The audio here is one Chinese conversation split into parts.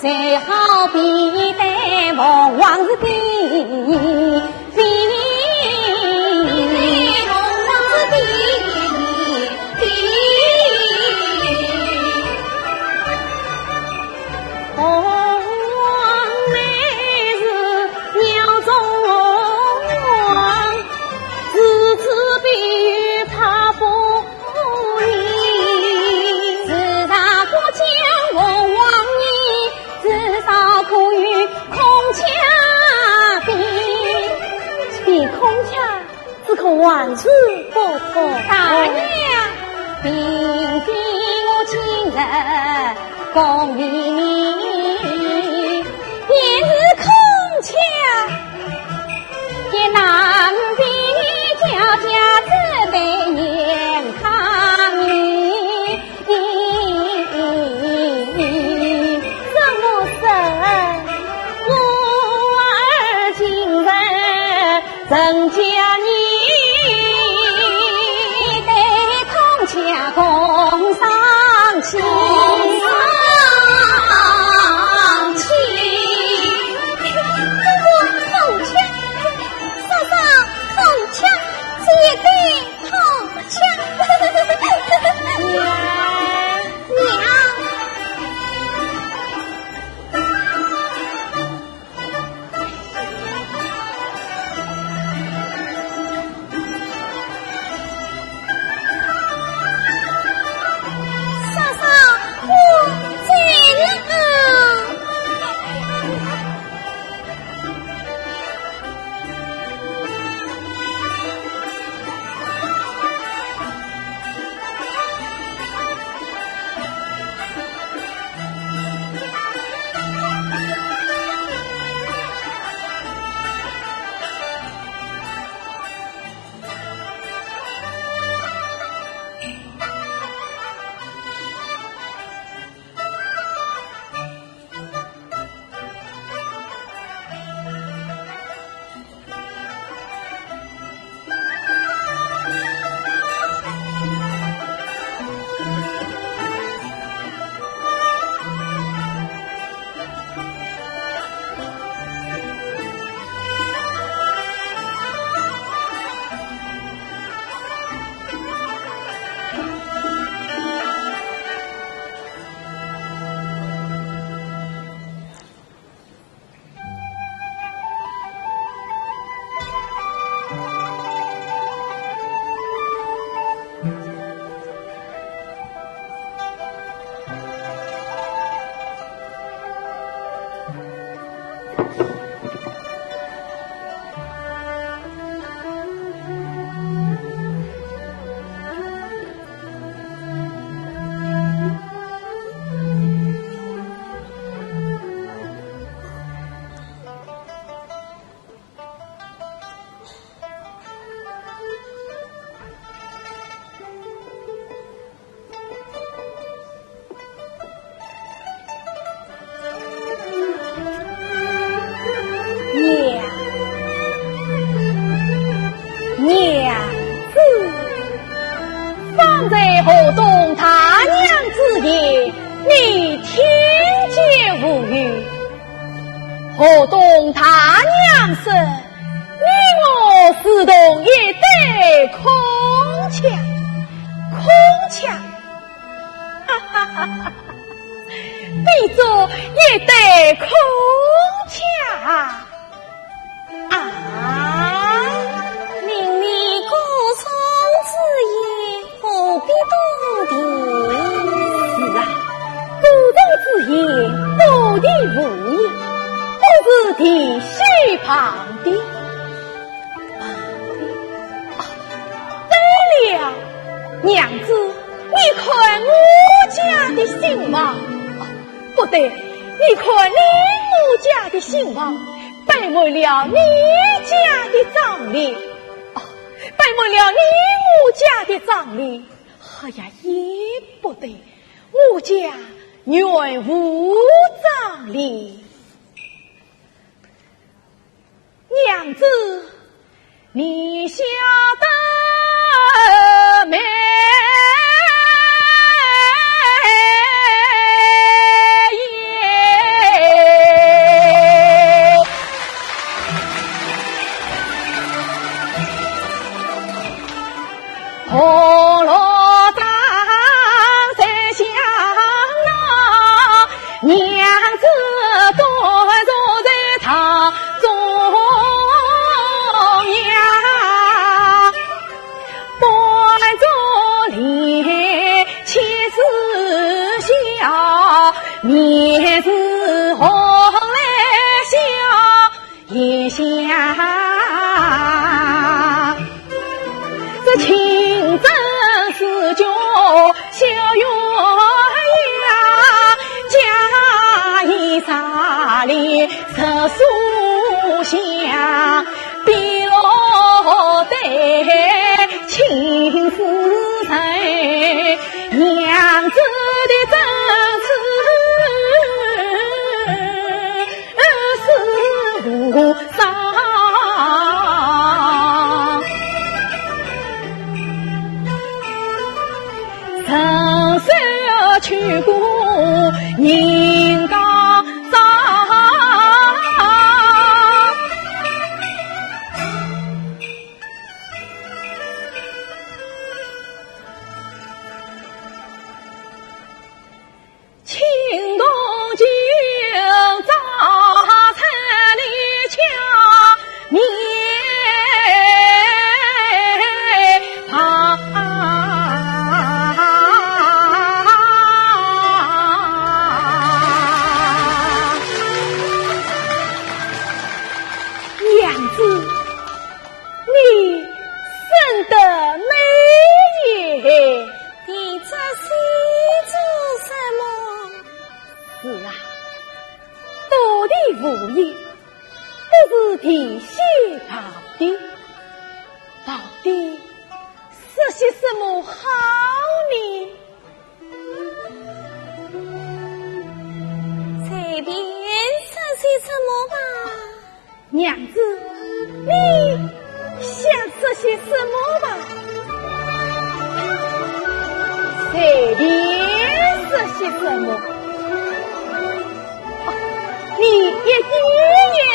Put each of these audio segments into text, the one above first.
才好比在凤凰是地。万事不可大娘，并非我今日共与你，便是空腔，也难比家家之辈严康你。什么事？我儿今日曾家共上情，凤枪，嫂嫂，凤枪，绝对凤枪，娘。河东他娘之言，你听见无语？河东他娘说，你我私同一对空腔，空腔，哈哈哈哈，比作一对空腔啊！明你孤聪之言，不必多提。是啊，孤聪之言，多提无益，不是提须旁的。对了，娘子，你看我家的兴旺，不对，你看你我家的兴旺，败没了你家的葬礼，败没了你我家的葬礼。哎呀，也不对，我家原无葬礼。娘子，你晓得没？娘子端坐在堂中央，伴着莲妻子笑，面是红来笑一笑。这清真寺教小鸳鸯，家衣纱里十素香，碧落对青丝衬，娘子的真是无上。承受去过人家长，青铜酒早餐里抢面旁。无言，不是提携宝弟，宝弟说些什么好呢？随便说些什么吧。娘子，你想说些什么吧？随便说些什么？你也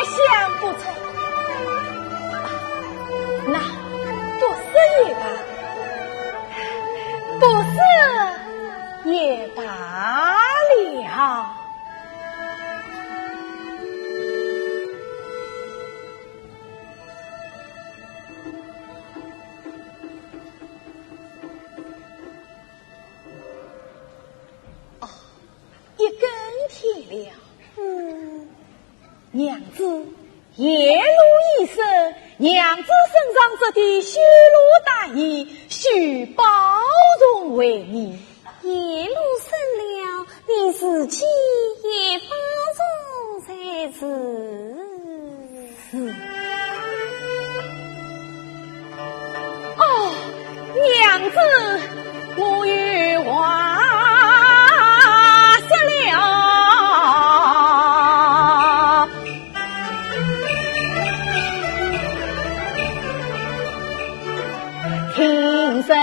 想不出，那不是也罢，不是也罢了。哦，一更天了。娘子夜露已深，娘子身上这的修罗大义，须保重为宜。夜露深了，你自己也保重才是。哦，娘子，我与话说了。听说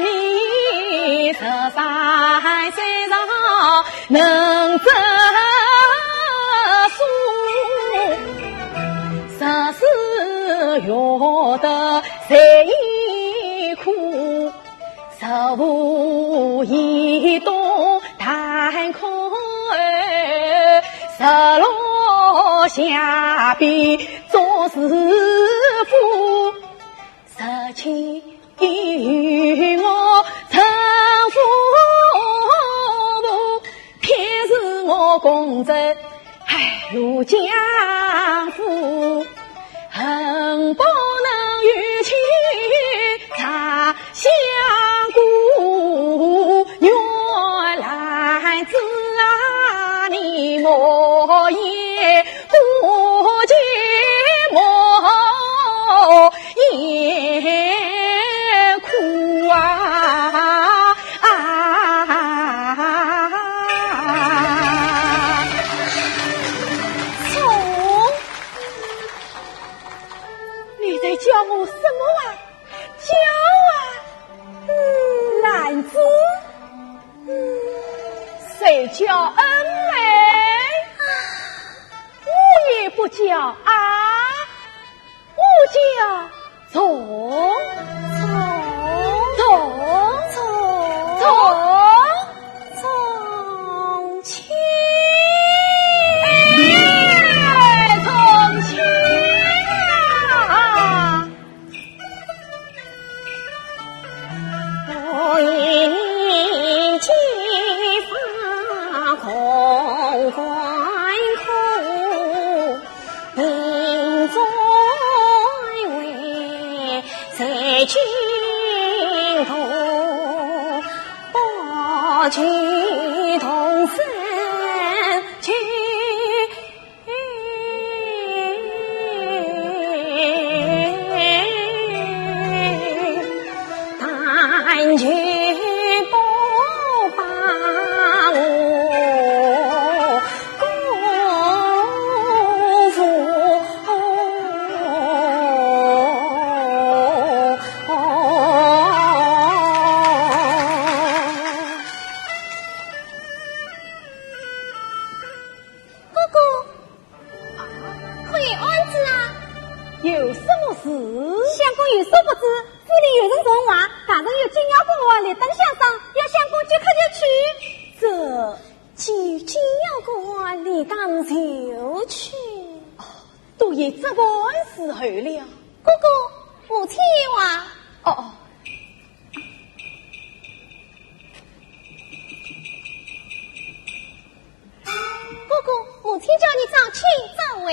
你13岁上能读书，14学得才艺苦，15一懂弹空儿，16下边做师傅，17与我成夫妇，偏是我公子海陆江湖，恨不能与妻长相顾。原来子啊，你我也不寂寞也苦啊！你在叫我什么啊？叫啊！兰子，谁叫恩美？我也不叫啊，我叫从从前有所不知，府里有人传话，大人有紧要公话立灯相上，要想过就可就去。这就紧要公话立当就去。都已这般时候了。哥哥，母亲话。哦哦。哥哥，母亲叫你早去早回。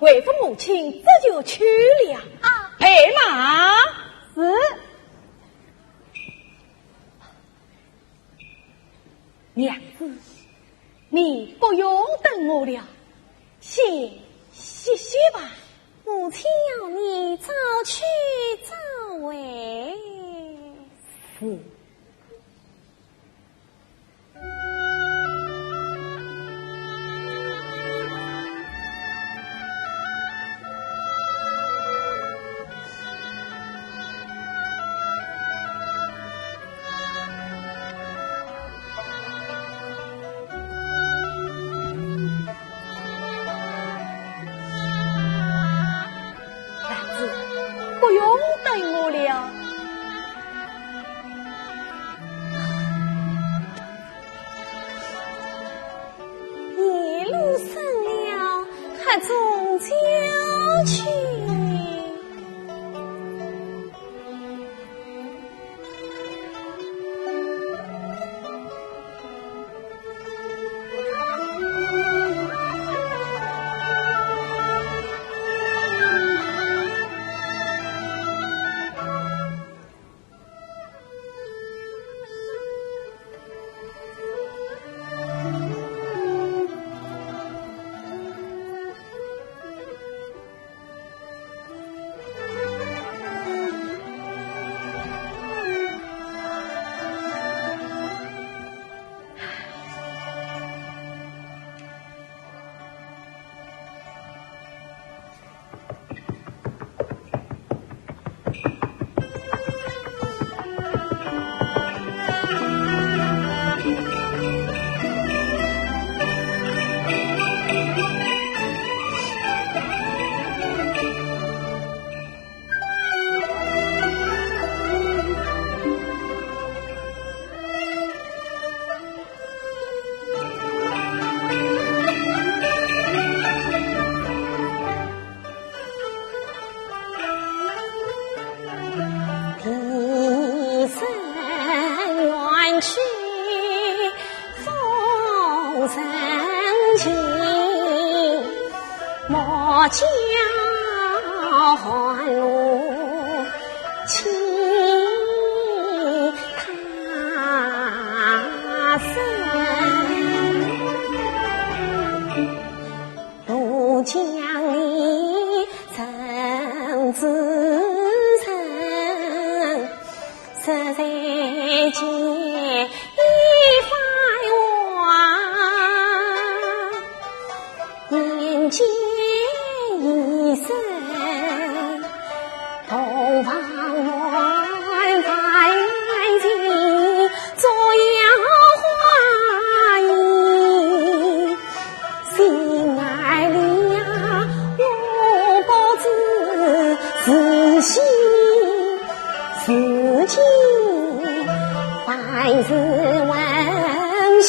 为父母亲这就去了。啊，陪马。是。娘子，你不用等我了，先歇歇吧。母亲要你早去早回。是。不用等我了。一路上了，还终究去。莫教寒露起他生，渡江里曾自称，实在见一番话，眼见一生同房远在前，左摇花影，心爱里呀，我不知是喜是惊，百事问心。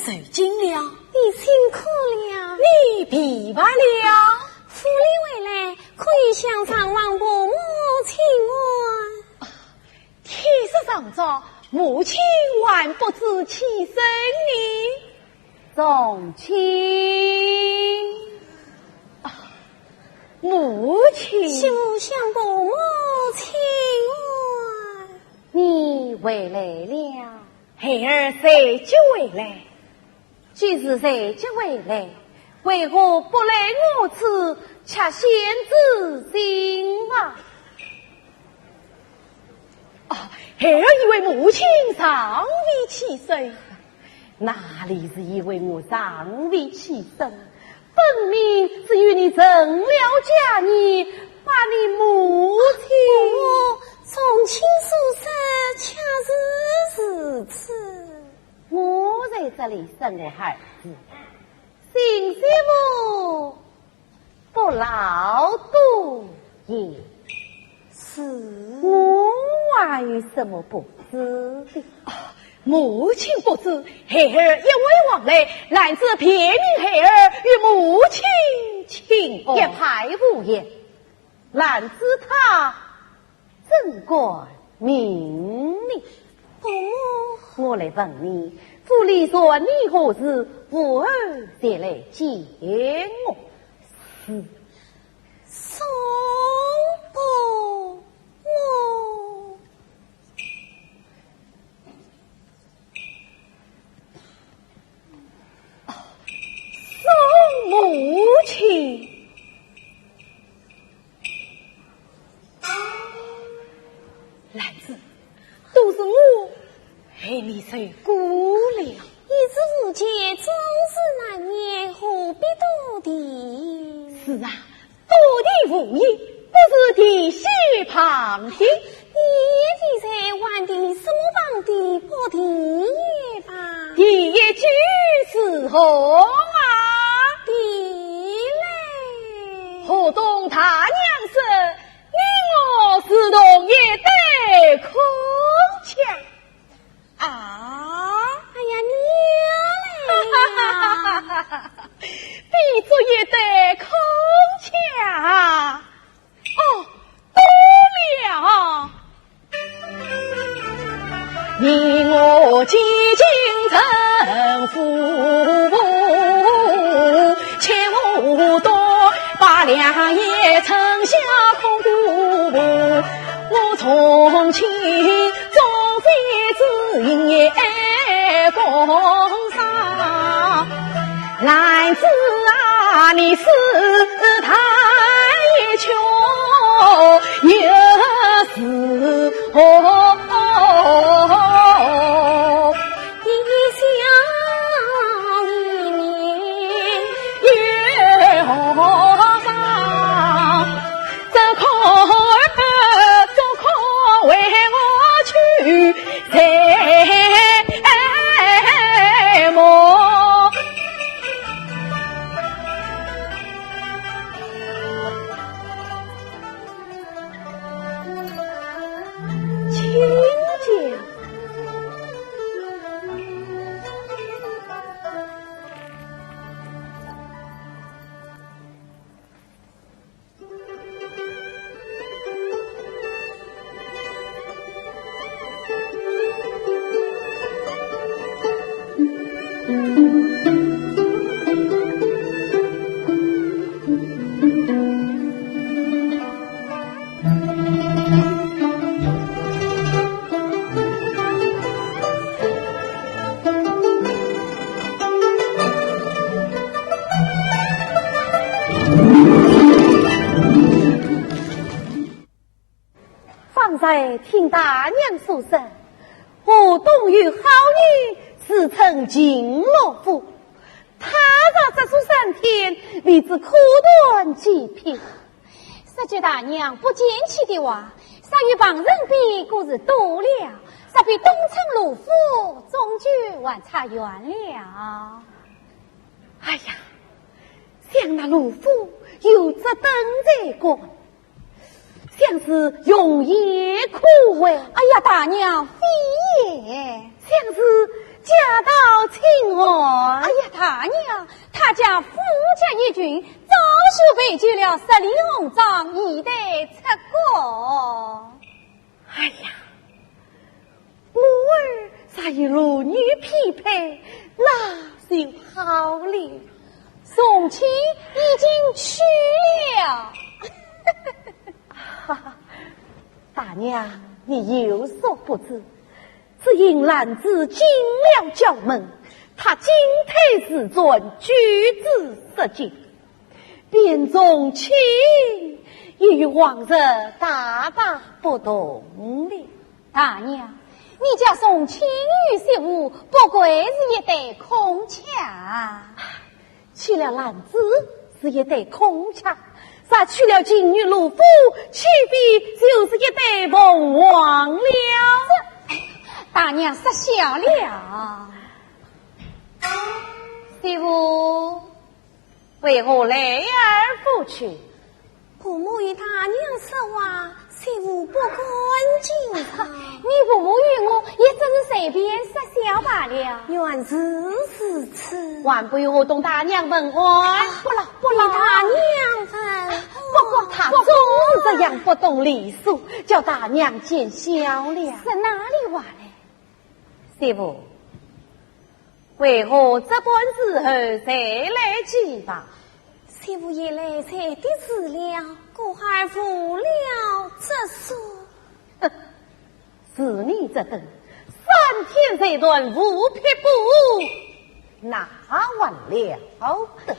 受惊了，你辛苦了，你疲乏了。府里回来可以向上王伯母请安。天色尚早，母亲还不知起身呢。众亲，母亲，休向伯母请安。你回来了。孩儿谁就回来？既是谁就回来，为何不来我此，却先知心啊？孩儿以为母亲尚未起身，哪里是以为我尚未起身？分明是与你成了家业，把你母亲从亲所生，恰是如此。我在这里生我孩子，新媳妇不劳度也。是我还有什么不知的？母亲不知，孩儿一味往来，乃至撇明孩儿与母亲亲一派无言，难知他怎管命令？伯母，我来问你，府里说你何时何才来见我？是宋伯母。宋母亲，兰子，都是我害你受苦了。一知无解，终是难言，何必多地？是啊，多地无益，不是提须旁听。你也在玩的什么房的破题也罢？第一句是何啊？地嘞，河东他娘生，你我是同一对空腔啊！哎呀，娘嘞！比作一对空腔哦，多了。你我几经成夫妇，且无多，把两夜曾下空谷。我从前终非只因也共赏，男子啊，你是太穷，也是在听大娘所说，我冬与好女自称金罗府，他朝这座山天，为之苦短几品。实觉大娘不见气的话，尚与旁人比，固是多了，实比东城卢府终究还差远了。哎呀，想那卢府有着灯在光，像是永夜苦味。哎呀，大娘非也，像是家道清安。哎呀，大娘，他家夫家一群早就备就了10里红妆，以待出国。哎呀，我儿咋有如女匹配，那就好了。宋亲已经去了。哈哈，大娘，你有所不知，只因兰子进了教门，他金推自尊，举止失敬，便从亲也与往日大不同了。大娘，你家宋清与媳妇不归是一对空腔，娶了兰子是一对空腔，啥娶了金女卢夫，岂必就是一对凤凰了？大娘失笑了。媳妇，为何来而不去？婆母与大娘说话，媳妇不干净。你婆母与我也只是随便说笑罢了。原是如此。还不与我同大娘问安？不了不了，大娘问。不过他总是这样不懂礼数，叫大娘见笑了。是哪里话嘞？媳妇，为何这般时候才来祭访？媳妇也来才的事了，我还负了这书。哼，是你这等3天这段无匹布，哪完了得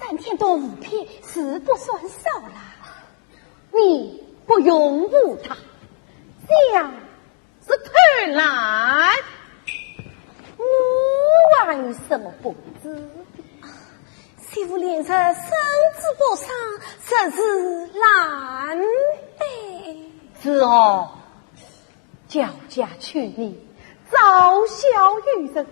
？3天多5匹是不算少了。你不拥护他，这样是偷懒。我为什么不知？媳妇脸上身子不上，实是难得。是哦，娇家娶你，早孝育人，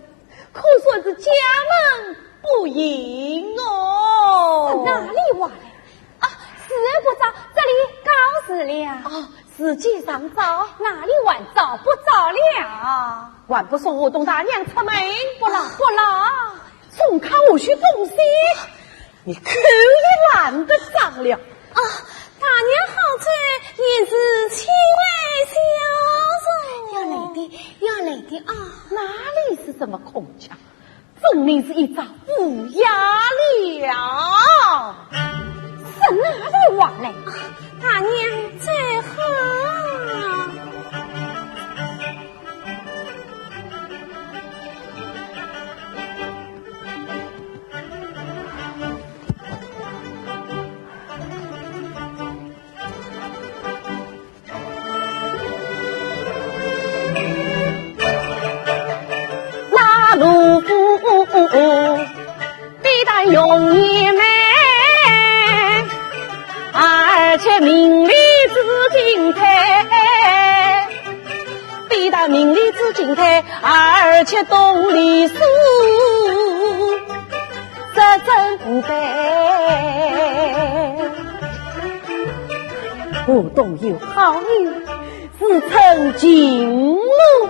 可算是家门不幸哦。哪里话嘞？啊，时不早，这里告辞了。啊，时间尚早，哪里晚早不早了？还不送我董大娘出门？不了不了。送看我去东西，你口也懒得张了啊！大娘好在也是亲来相送，要来的啊！哪里是什么空腔，分明是一张乌鸦了。是哪里话嘞？大娘在何？卢夫非但容易美，而且名利之精泰，非但名利之精泰，而且懂礼数，这真对。我懂有好女，自称金卢夫。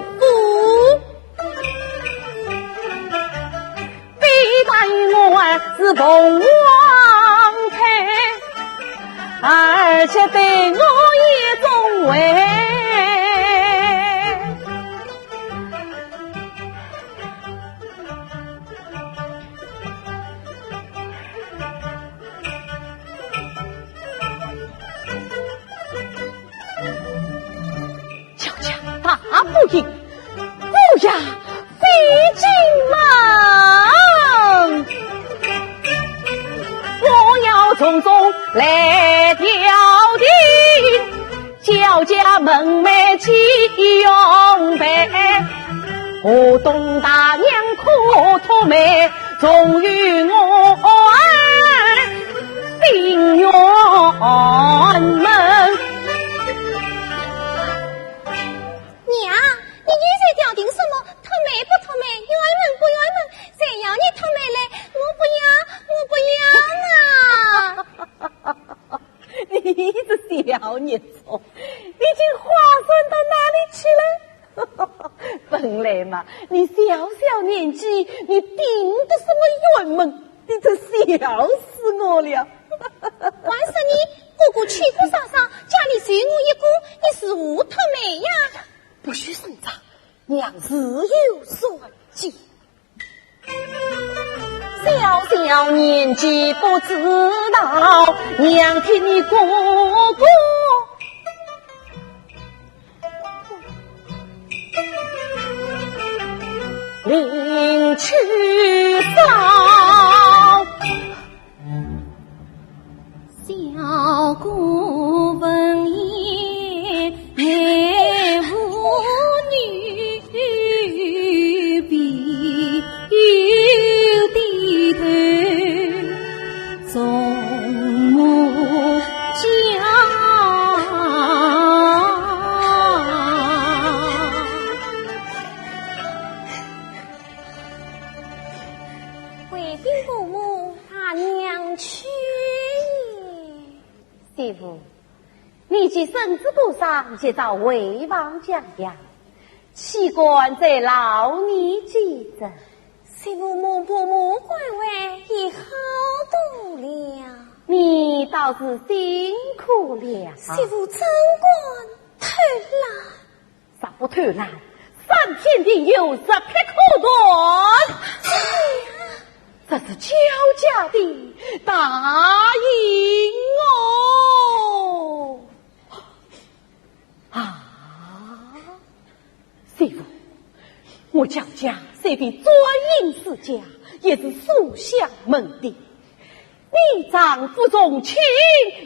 是凤凰胎，而且对我也忠伟。小家大不应，不呀非进门。从中来调停，叫家门楣齐用备。我董大娘可托媒，终于我儿定圆门。娘，你现在调停什么？托媒不托媒，圆门不圆门？谁要你托媒嘞？我不要，我不要嘛！你这小孽种，你已经划算到哪里去了？不本来嘛，你小小年纪，你顶的什么元门？你这笑死我了！还是你哥哥去过山上，家里随我一个，你是无特美呀？不许声张，娘自有所记。小小年纪不知道，娘替你哥哥领去扫。小姑闻言也无女必低头从母家。回禀父母，他娘去也。媳妇，你既身子骨上，就遭为王将养，岂管这劳你几着？媳妇母婆母乖乖已好多了，你倒是辛苦了。媳妇真管偷懒，啥不偷懒？3天定有10匹苦短。这是焦家的大营哦！啊，媳妇，我焦家虽非专营世家，也是书香门第。你丈夫重情，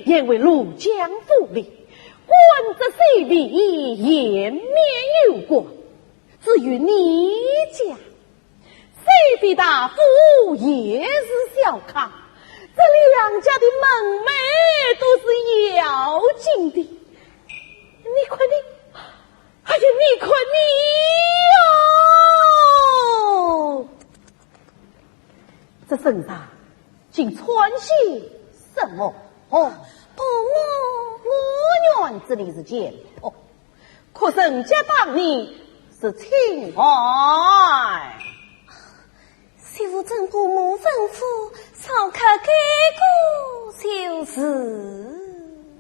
愿为庐江府里，官职虽微，颜面有光。至于你家，虽非大夫，也是小康。这2家的门楣都是要紧的。你看你，哎呀，你看你哟！这身上竟穿些什么？哦，婆母，我院子里是贱婆，可人家当你是亲爱。媳妇真婆母吩咐，少客给过就是。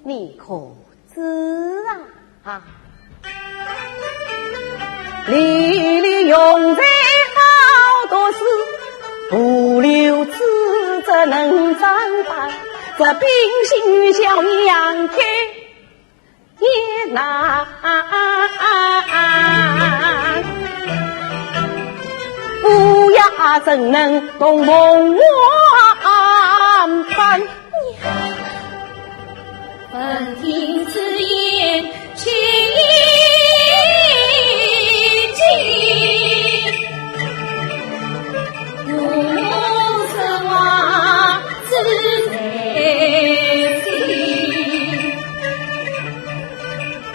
你可知啊？里里用在好多事，不留指责能长大。这秉性与小娘开也难。乌鸦怎能懂梦万般？闻听此言，情意尽，无色话自内心。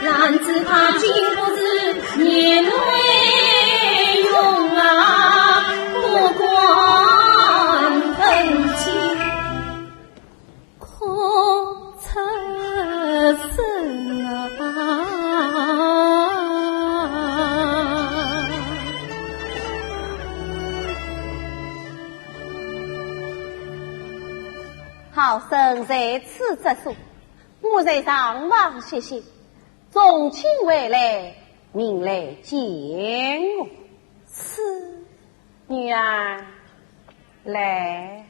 然知他今不知年为用啊，不管分清，可出身啊！好生在此植树，我在上房歇息。众卿回来，命来见我。是女儿，来。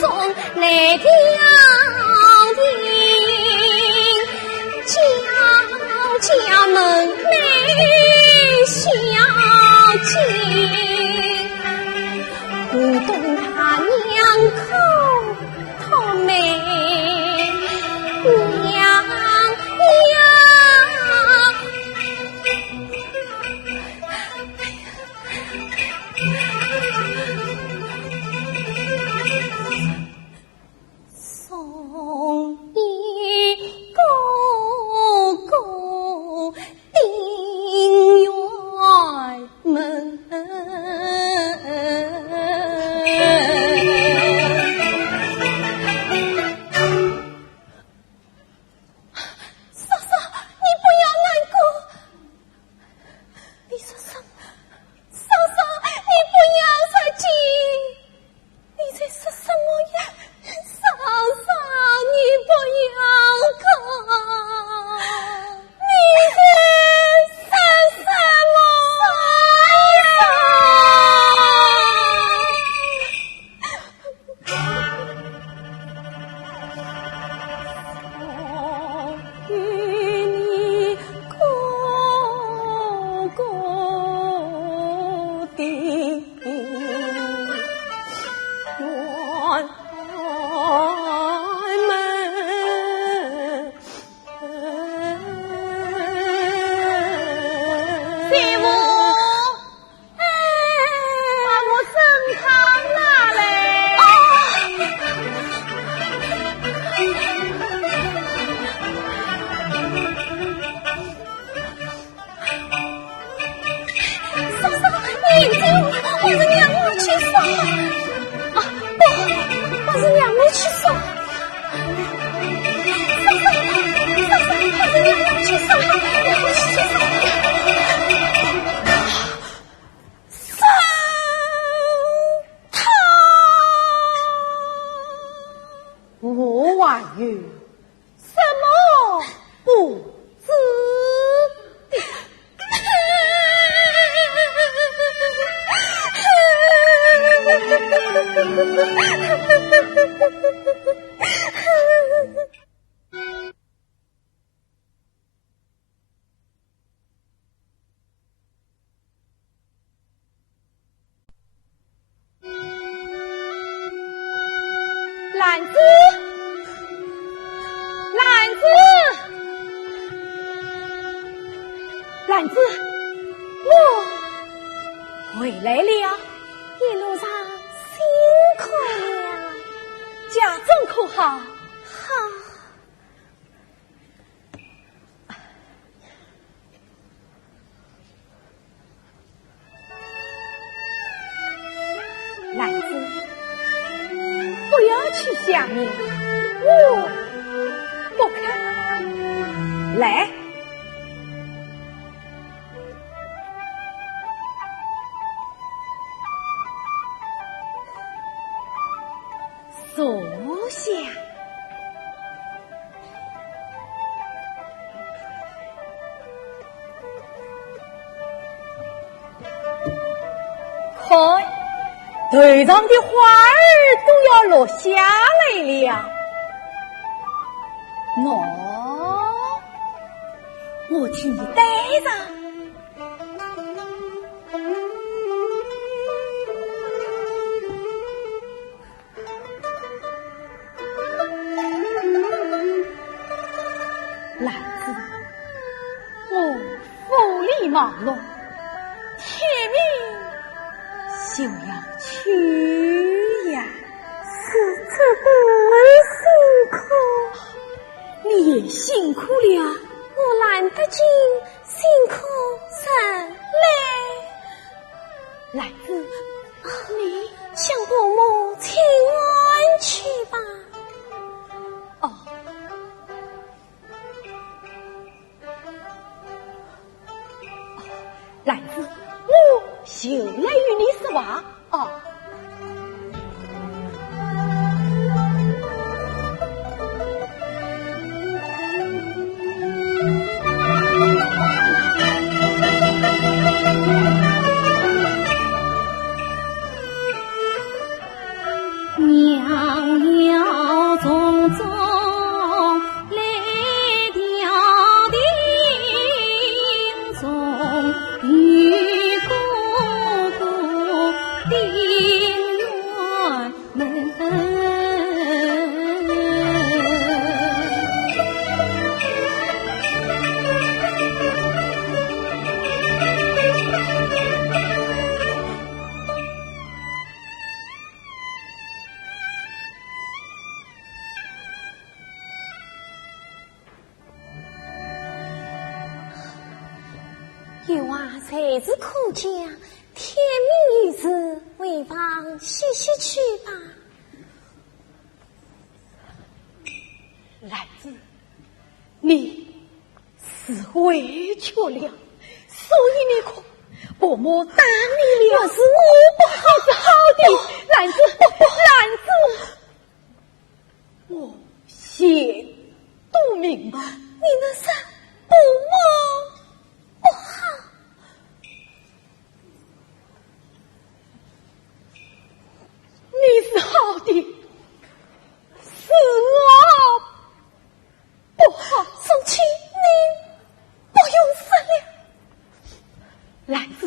中来调停，悄悄门内小径。去耍啊！不，还是娘们去耍。还是娘们去耍，娘们去耍。上堂。我还有什么不知的？兰子，兰子，兰子，我回来了，一路上辛苦了，家中可好？好。兰子，不要去想你，我不看。来，坐下。看。头上的花儿都要落下来了，我替你带上。兰子，我府里忙碌，天明就要去呀，是这多辛苦，你也辛苦了，我懒得进，辛苦甚累。兰子，你向伯母请安去吧。哦，兰子，我就来与你说话。哦。娘要从中来调定中，与哥哥定缘门。有啊，才是可见，天命已至，为房歇歇去吧。兰子，你是委屈了，所以你看，伯母打你了。要是我不好，是好的，兰子，兰子，我先都明白，你那是伯母不好。你是好的，是我不好。宋清，你不用说了。兰子，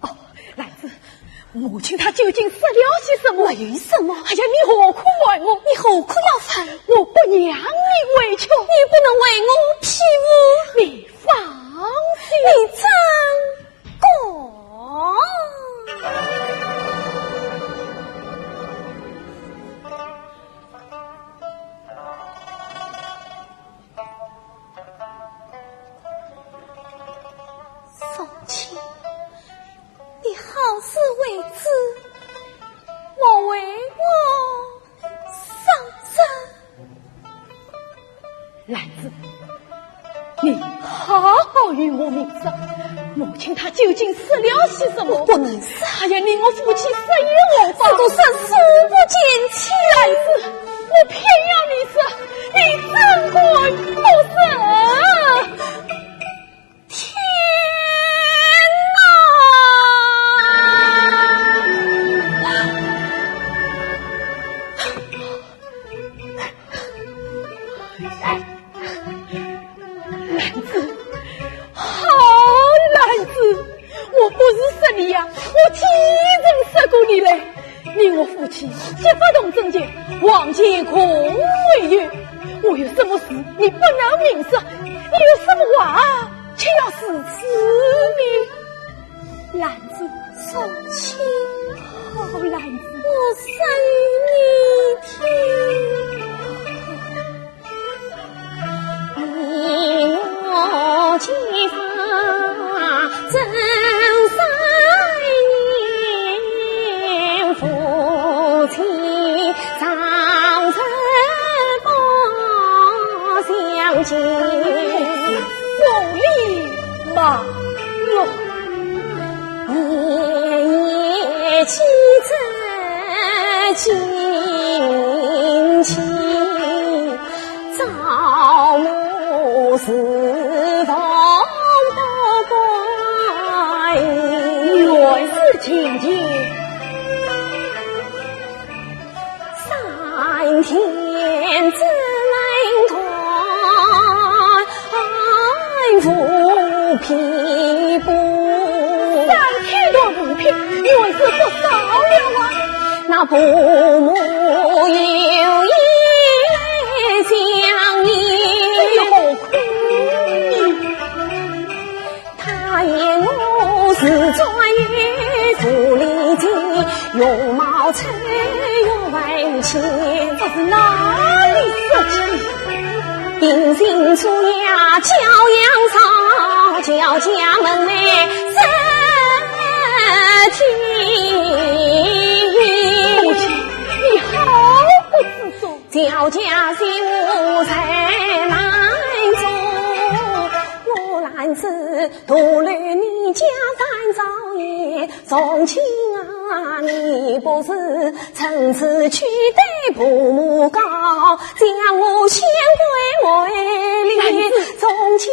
哦，兰子，母亲她究竟说了些什么？为什么？哎呀，你何苦问我？你何苦要烦？我不让你委屈，你不能为我披污。你放心，你真讲。宋清，你好自为之。与我明说，母亲她究竟死了些什么？不能说，她也令我父亲死于我这都是数不见其来子，我偏要你死，你怎会不死？天兰子，好兰子，我不是杀你呀，我几曾杀过你嘞？你我夫妻结不同贞洁，往前可为怨。我有什么事你不能明说？你有什么话却要死你？兰子受气，好兰子，我生你听。你我结发真3年，夫妻长成不相见，无力马落。夜夜凄惨亲戚，朝暮侍奉不怪，原是情节，三天只能团，夫皮不3天多不平，原是不少了啊！那父母有意相依，何苦你？他言我是专业处理的，容貌丑又文气，这是哪里事情？定心出呀教养少，叫家门内母亲，你好不知足。叫家媳妇才来做，我兰子独留你家三朝夜，从亲啊，你不是曾次去对父母告，将我先归为里，从亲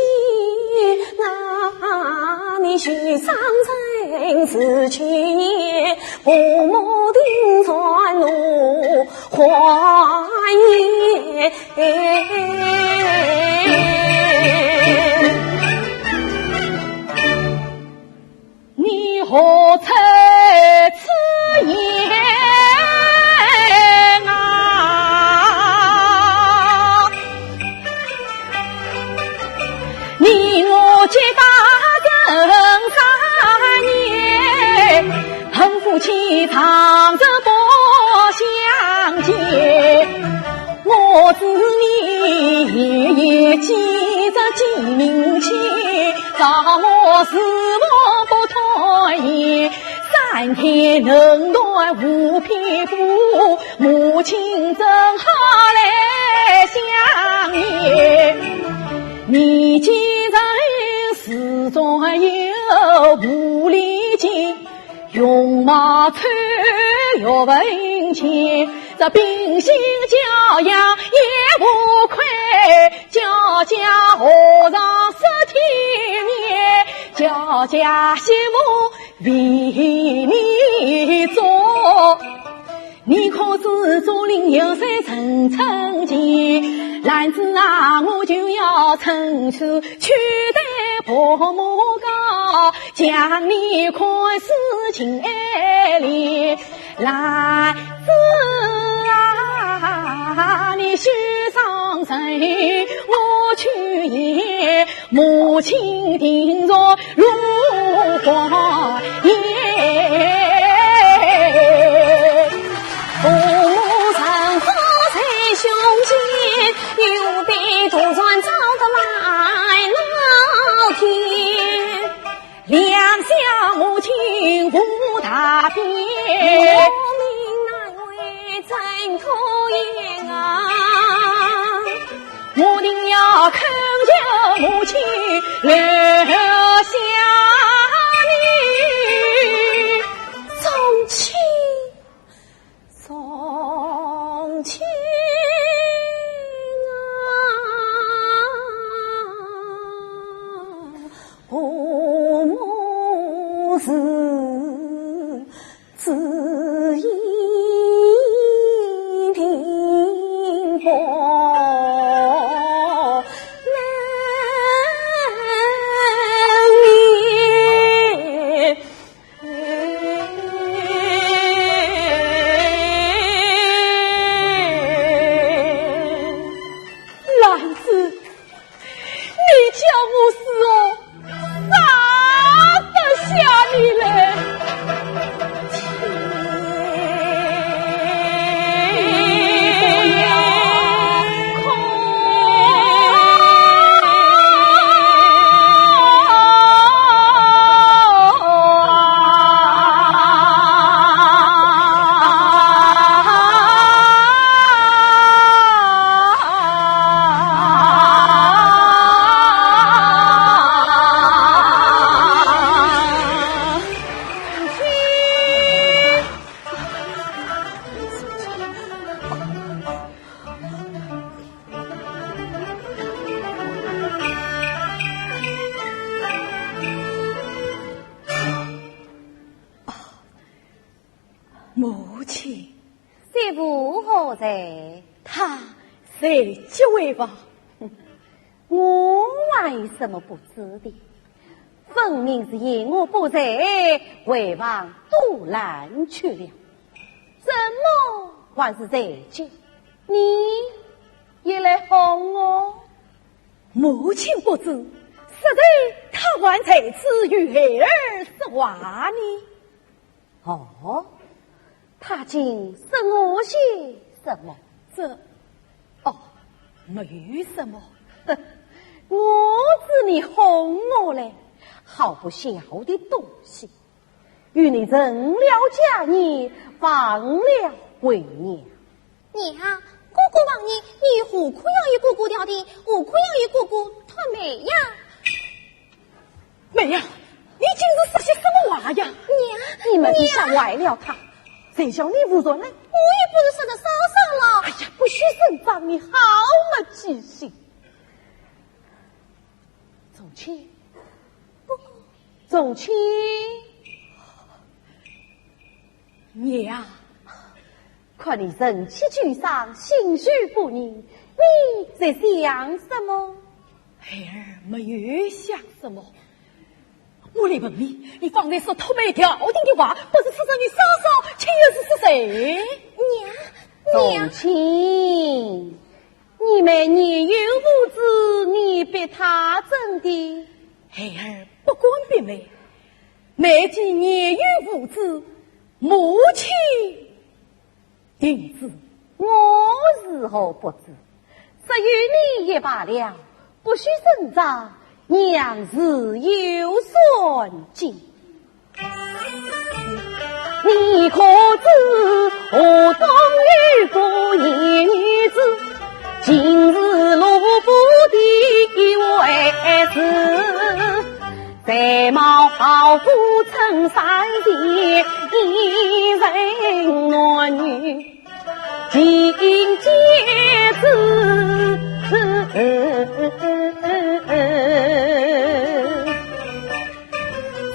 啊，你许上曾是去年父母定传怒花叶。你何曾此言啊？你我结发正3年，恨夫妻长着不相见。我知你夜夜记着记明情，找我是我不妥协。3天冷暖无匹夫，母亲正好来相见。你既然始终有无理解，容貌丑又文气，这秉性教养也无愧，叫家何尝失体面，叫家媳妇为你做。你可知竹林有山层层间，兰子啊，我就要趁手取代婆母高，将你看事情爱怜。兰子啊，你须上身，我去也，母亲定着如花叶。父母成夫在胸前，有笔图传找得来老天。两小母亲无大变，我命难为真可言啊！我定要恳求母亲来我是只一听话。母亲，媳妇何在？他在几位吧？我为什么不知的？分明是因我不在，为王杜兰去了。怎么还是在家？你也来哄我？母亲不知，实在他还在此与孩儿说话呢。哦，他竟是我些什么？没什么。我知你哄我嘞，好不孝的东西！与你成了家业，放了为娘。娘，姑姑望你何苦要与姑姑掉的？何苦要与姑姑脱媒呀？妹呀，你今日说些什么话呀？娘，你们下坏了他，谁叫你无人呢？我也不是说的嫂嫂了。哎呀，不许声张，你好没记性！总卿，总卿，娘，看你人气沮丧，心绪不宁，你在想什么？孩儿没有想什么。我来问你，你方才说脱媒调停的话，不是刺伤你嫂嫂，请又是谁？总卿，你们年幼无知，你逼他怎的？孩儿不管别妹，妹既年幼无知，母亲定知。我如何不知？只与你也罢了，不许声张，娘是有算计。你可知我当遇过一女子，今日落不的为子，在貌不称三姐，一人男女，尽皆知。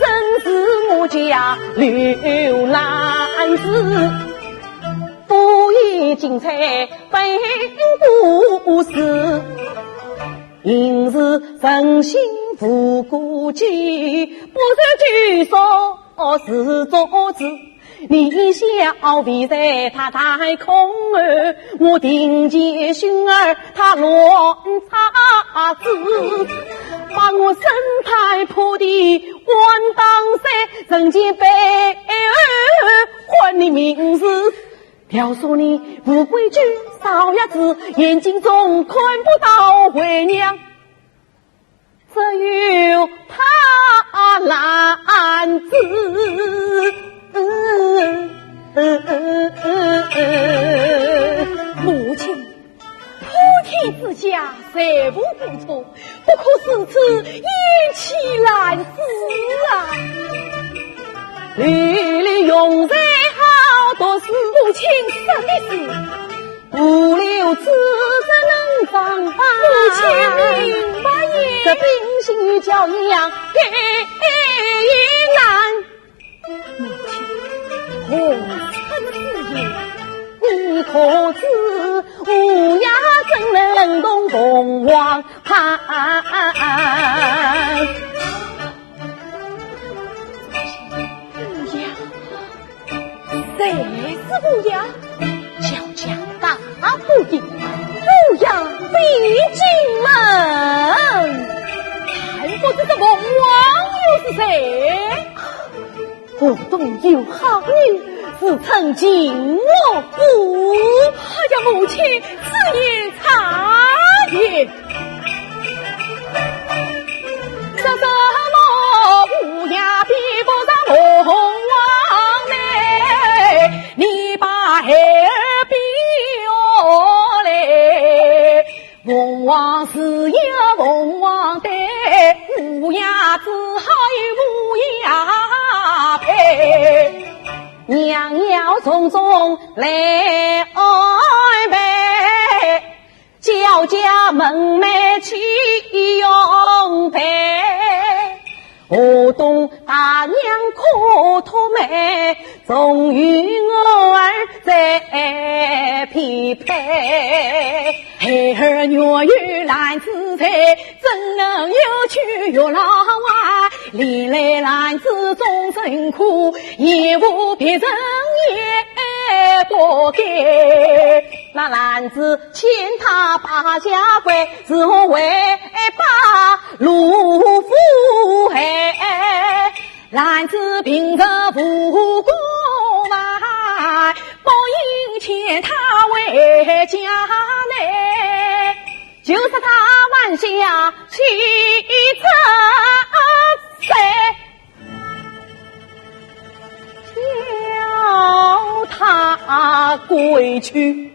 真是我家刘兰子，不以精彩本不是，因是诚心不顾忌，不是举手是桌子。你小婢在他太空儿，我听见熏儿他乱插子，把我身态破的弯当山，人间悲儿还你名字。调说你不规矩，少伢子，眼睛中看不到为娘，只有他男子。母亲，普天之下，谁无不错，不可使此言气难死啊！屡屡用在好多事，母亲生的事，不留此事能长大。母亲明白也，这秉性与教养也难。这是不呀？小家大不敬，不要逼进门。看不知这龙王又是谁？河东有好女，自称金罗府。好叫母亲此言差也。这什么乌鸦比不上龙王嘞？你把孩儿比我嘞？龙王是有龙王的，乌鸦只好与乌鸦配。娘要从中来安排，叫家门楣去用陪。河东大娘可托美，终于我儿在匹配。孩儿若有男子才，怎能有去月老啊？历来男子终身苦，也无别人也不给。那男子欠他把家归，是我为把路夫害。男子凭着不过外，不应欠他为家内，就是他晚下去叫他归去，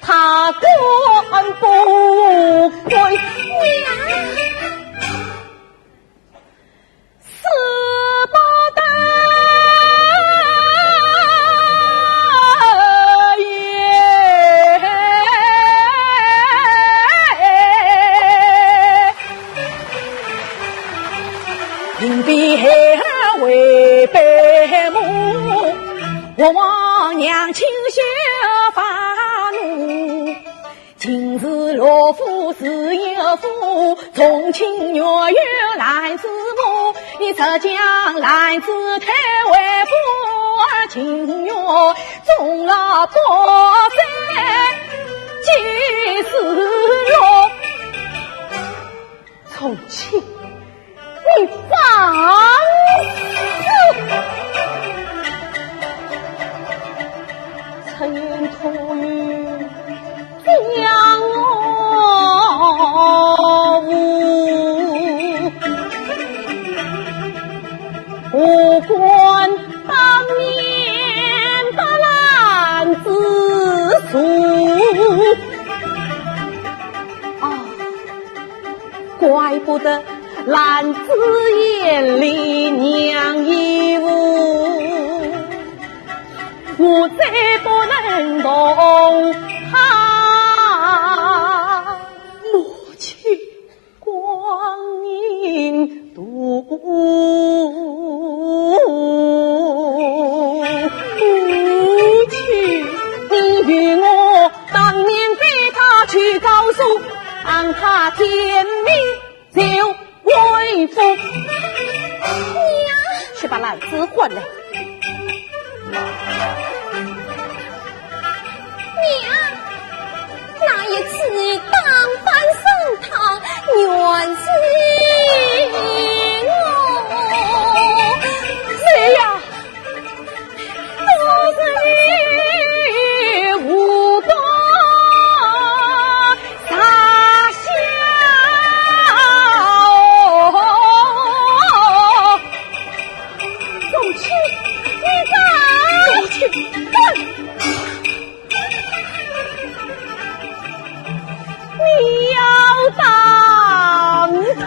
他管不归。因比孩儿为白母，我望娘亲羞发怒。今日罗夫是有福，重庆月有男子母。你这将男子推为父，情愿终老多灾几时落。重庆你放肆！陈言吐语将我误，不管当年的烂子数啊，怪不得男子眼里娘一无，我再不能动他，母亲光阴度。母亲，你与我当年带他去告诉，让他天命就为父。娘，去把男子换来。娘，那一次当番送堂，原是我。谁呀？都是你无端撒下。母亲，你在？母亲，你要当他，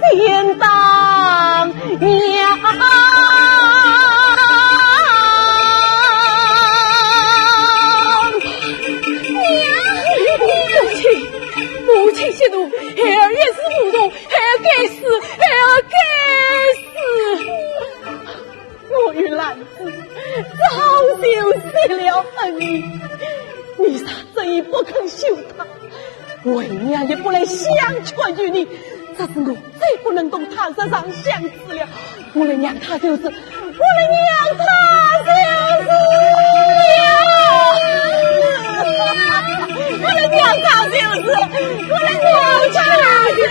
先当娘。母亲息怒，孩儿也是糊涂，孩儿该死，孩儿该死。我与兰子早就结了恩义，你啥这一不肯休他，为娘也不来相劝于你，这是我最不能动堂上相思了。我来娘他就是，我来娘他就是我来娘他就是，我来娘他就是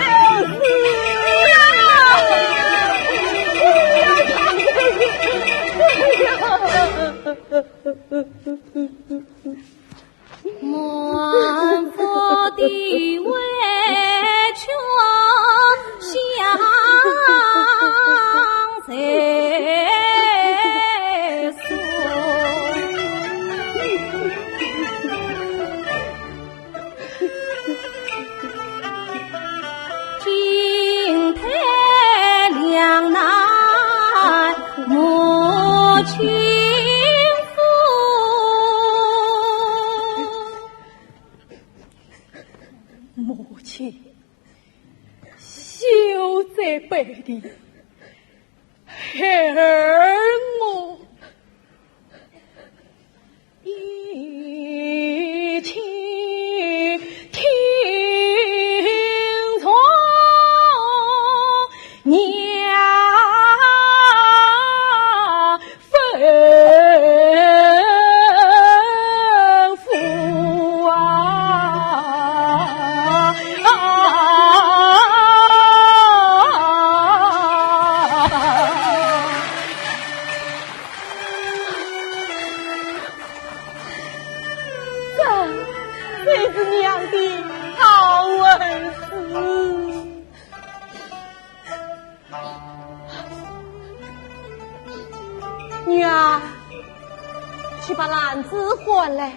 满腹的委屈向谁诉？金台两难母亲夫。母亲，休在背地孩儿我一起听从娘吩咐啊！这是娘的好儿子。女儿，去把篮子还来。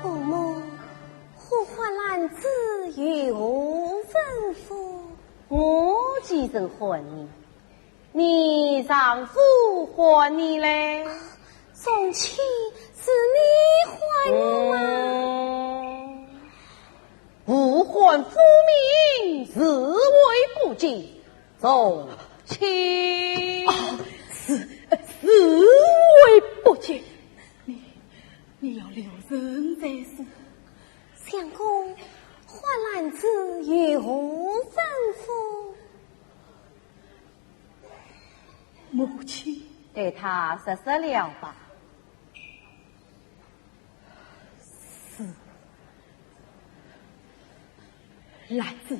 伯母，呼唤兰子与我吩咐。我几声还你，你丈夫还你嘞？从前是你还我吗？不还夫名，自为不敬。从前是为不敬，你要留人在世。相公，换兰子与我吩咐。母亲，对他说说了吧。兰子，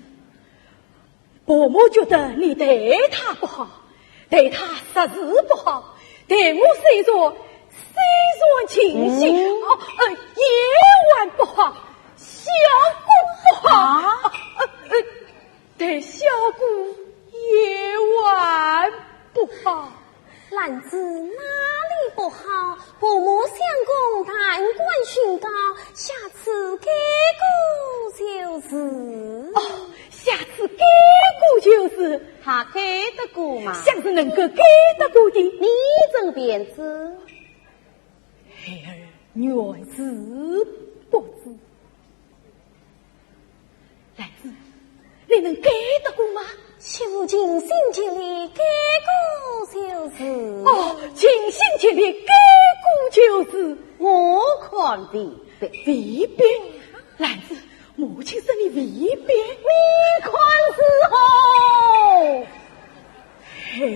伯母觉得你对他不好，对他实事不好，对我虽说情形，夜晚不好，小姑不好，对小姑夜晚不好。兰子哪里不好？伯母相公弹冠勋高，下次改过就是。下次改过就是他改得过吗？像是能够改得过的，你怎便知？孩儿原知不知？兰子，你能改得过吗？求尽心竭力改过就是。尽心竭力改过就是。我看未必，未必，兰子，母亲说你未必，你看之后，孩儿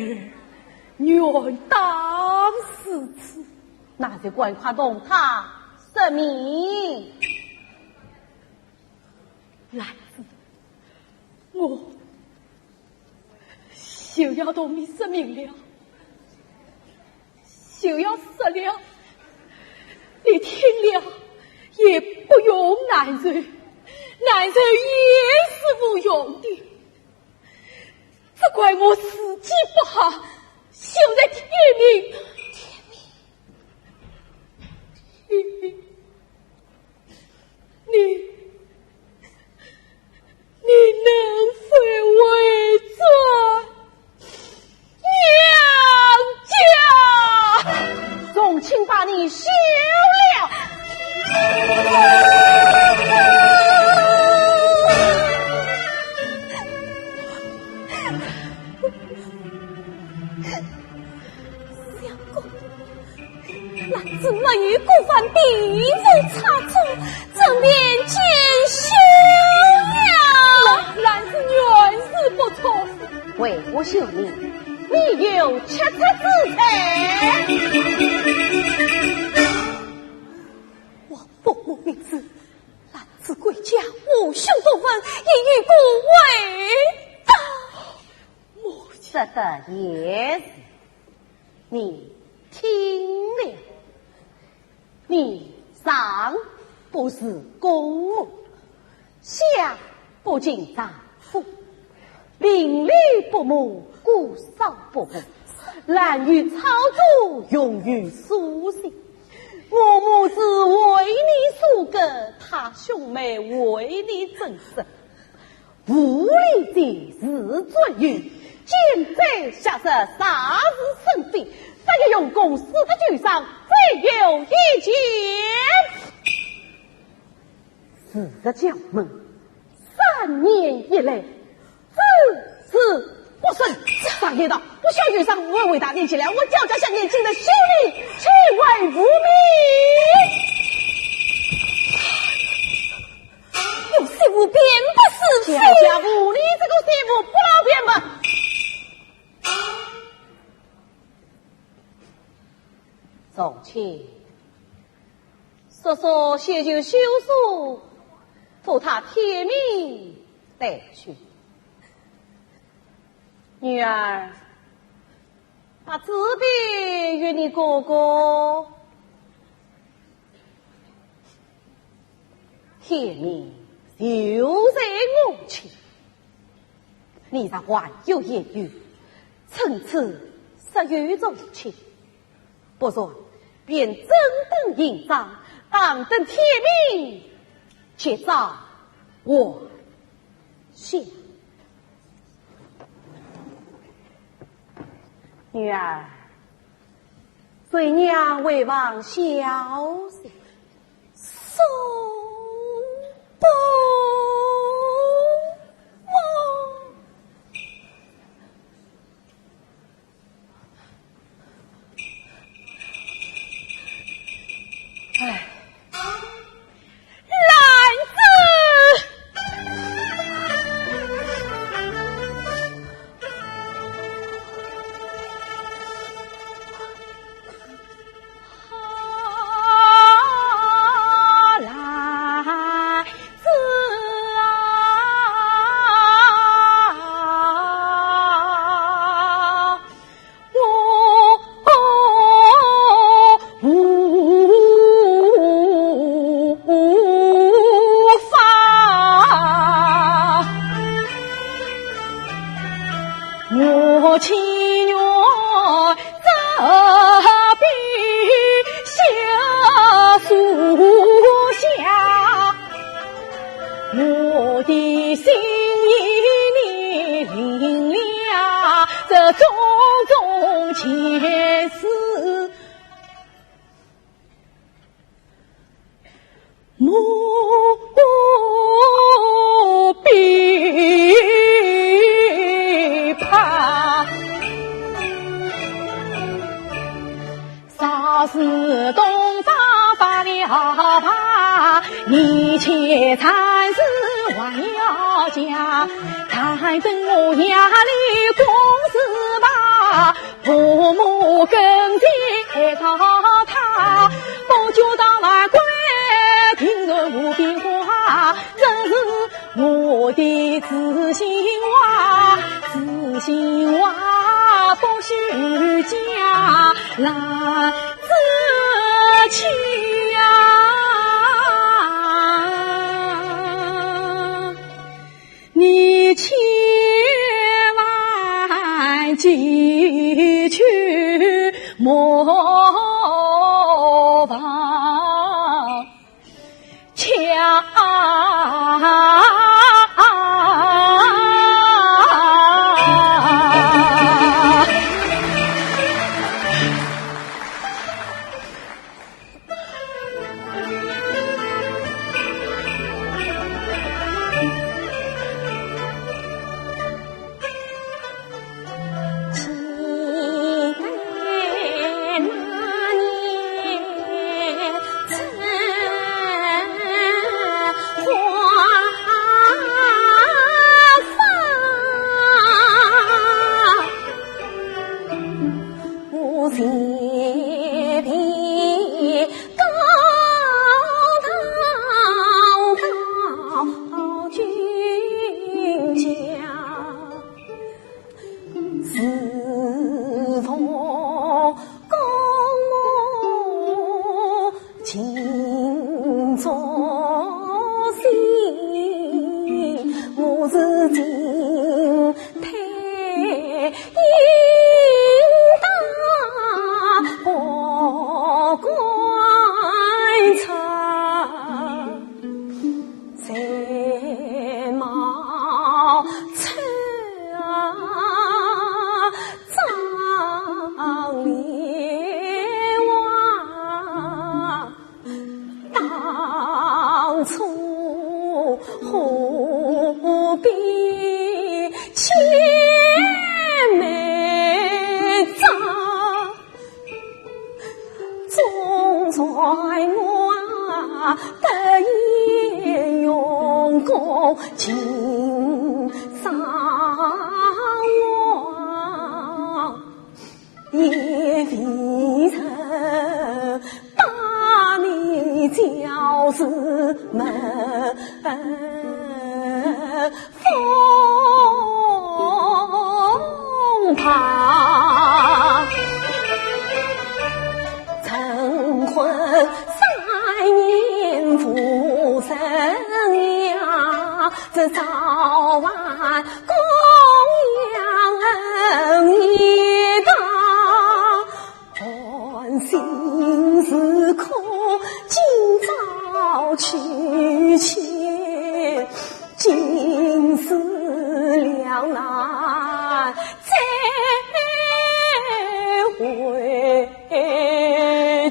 愿当是此。那就赶快同他说明。兰子，我就要同你说明了，就要说了，你听了也不用难受，难受也是无用的，只怪我自己不好，想在天命。你能否为做娘家？众卿把你休了。求你，你有切切之才。我父母名字，来自贵家，无兄多分，亦与孤为大。母亲这个也是，你听了，你上不是公务，下不尽丈夫，邻里不睦，姑嫂不和，难于操作，用于书信。我母子为你所割，他兄妹为你增生，无理的是罪于奸贼下手，杀人生非，但要用公司的局上，只有一件。死的将门3年以来，只是不顺。上言道，我小局上我为他念起来，我脚脚下年轻的修女，岂为无名？有媳妇便不是小家妇，你这个媳妇不老便吧？从前说说写就休书，托他贴命带去。女儿，把纸笔与你哥哥贴命就在我前，你若还有言语，趁此10余种情，不然便真等营长，当等贴命，且照我写。女儿，随娘为王小事，送不忘。哎，我亲娘这笔下书下，我的心意你领了这种种前世，莫必怕，啥是东方发了怕，一切残事还要讲，才等我压力公事吧，父母跟前告他，不久到外归，听着无变化，真是我的知心话，知心话不许讲来自欺呀，你千万记去莫忘强。何必千枚扎？总在我得意用功尽撒网，也未曾把你教子们风旁。成婚3年父生呀，这早晚供养恩义大，欢心事可今朝去且，今世两难再回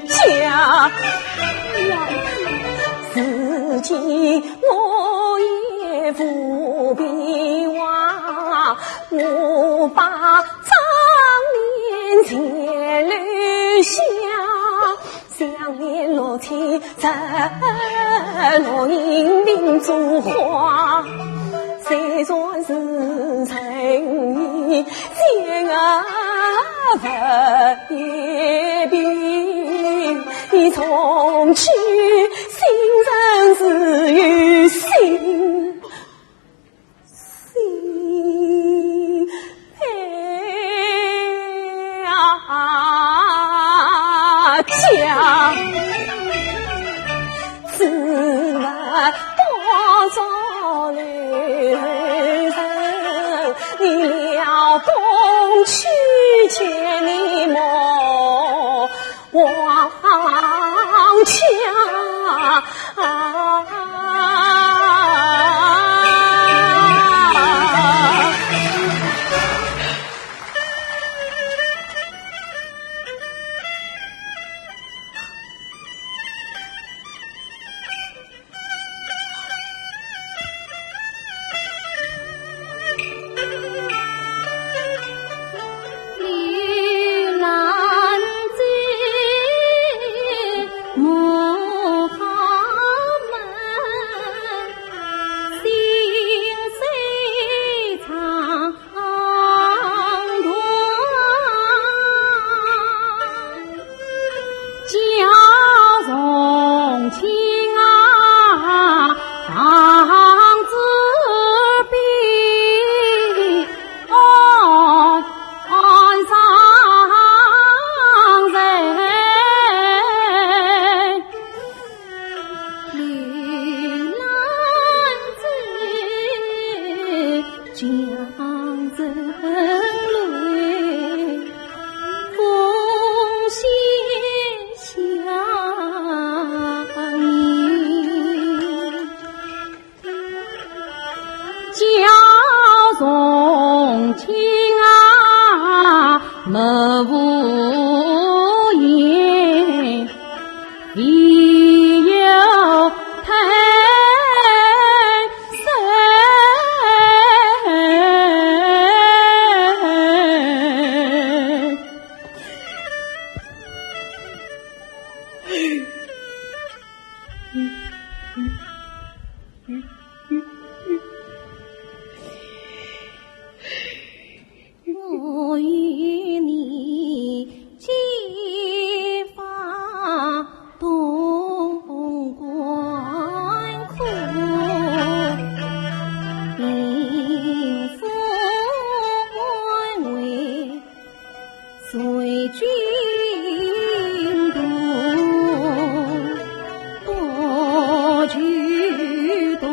家。自己我也不必忘，我把当年前留下，想念落天落银锭烛花，虽算是诚意见不一并，你从去心中只有心陪家，只闻多少留人，你了东去千里莫忘家。我与你结发东关苦，迎风为随君渡，多居东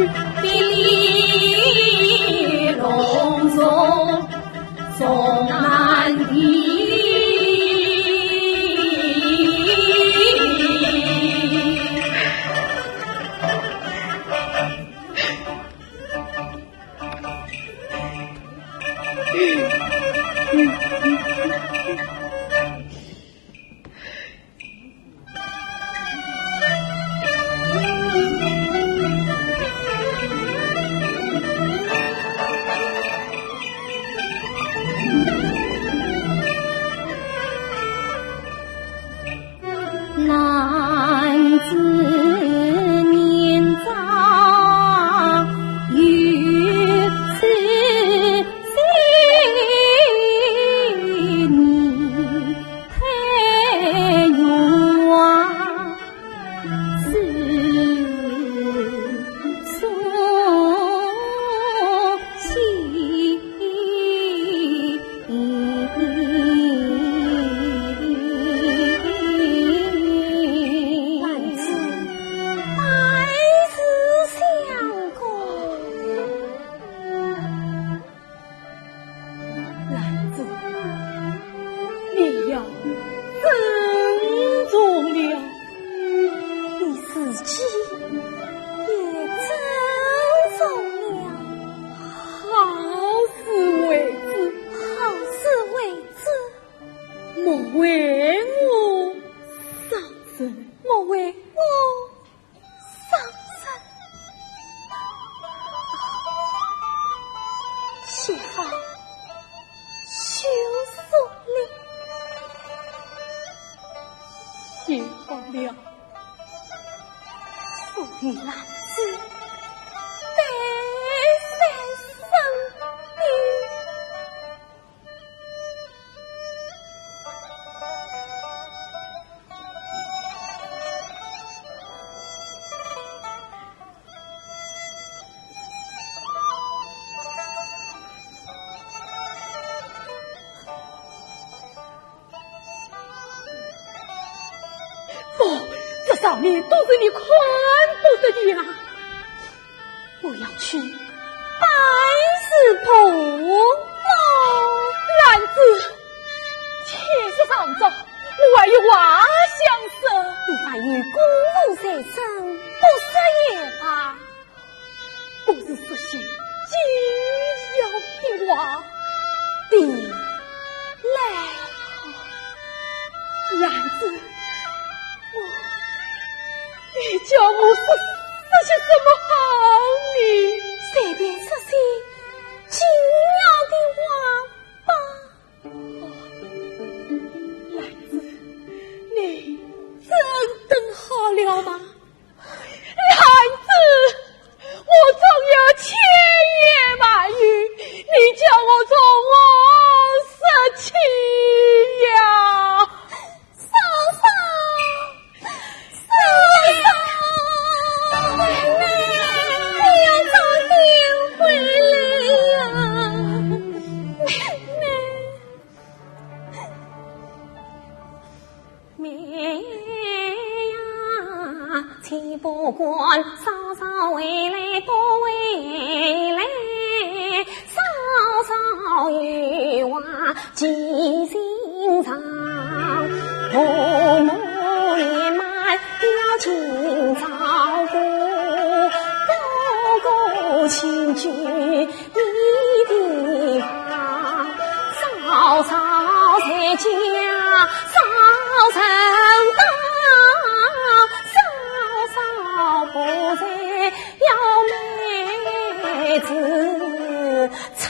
去。别离隆重送难题。男子年长有此心，太远是所系。谢方休所令，谢罢了。父与男子得三生女。这上面都是你宽度的呀！我要去拜师婆喽。兰子，且是上奏，我还有话相说。你还与公主先生不识也罢，不是实些紧要的话。地来，兰子，你叫我说些什么好呢？随便说些紧要的话吧。兰子，你真等好了吗？兰子，我总有千言万语，你叫我从我说起呀。不管嫂嫂回来不回来，嫂嫂有话记心上，父母年迈要尽照顾，哥哥亲眷你的好，嫂嫂在家嫂成大，不在要妹子唱。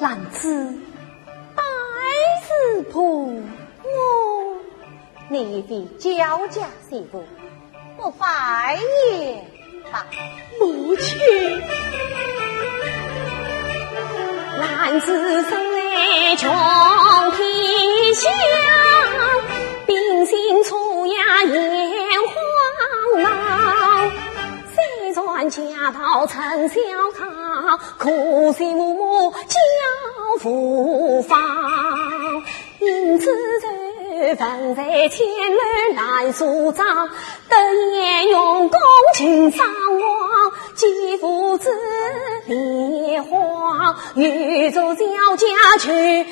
兰子，拜师婆母，你的焦家媳妇，我拜也罢。母亲，男子生来穷天下，秉性粗雅眼荒茫，虽传然嫁到陈小堂，可惜母母教父方，因此凡在前儿难舒张，等言用功请上王，继父子别慌，欲做小家去门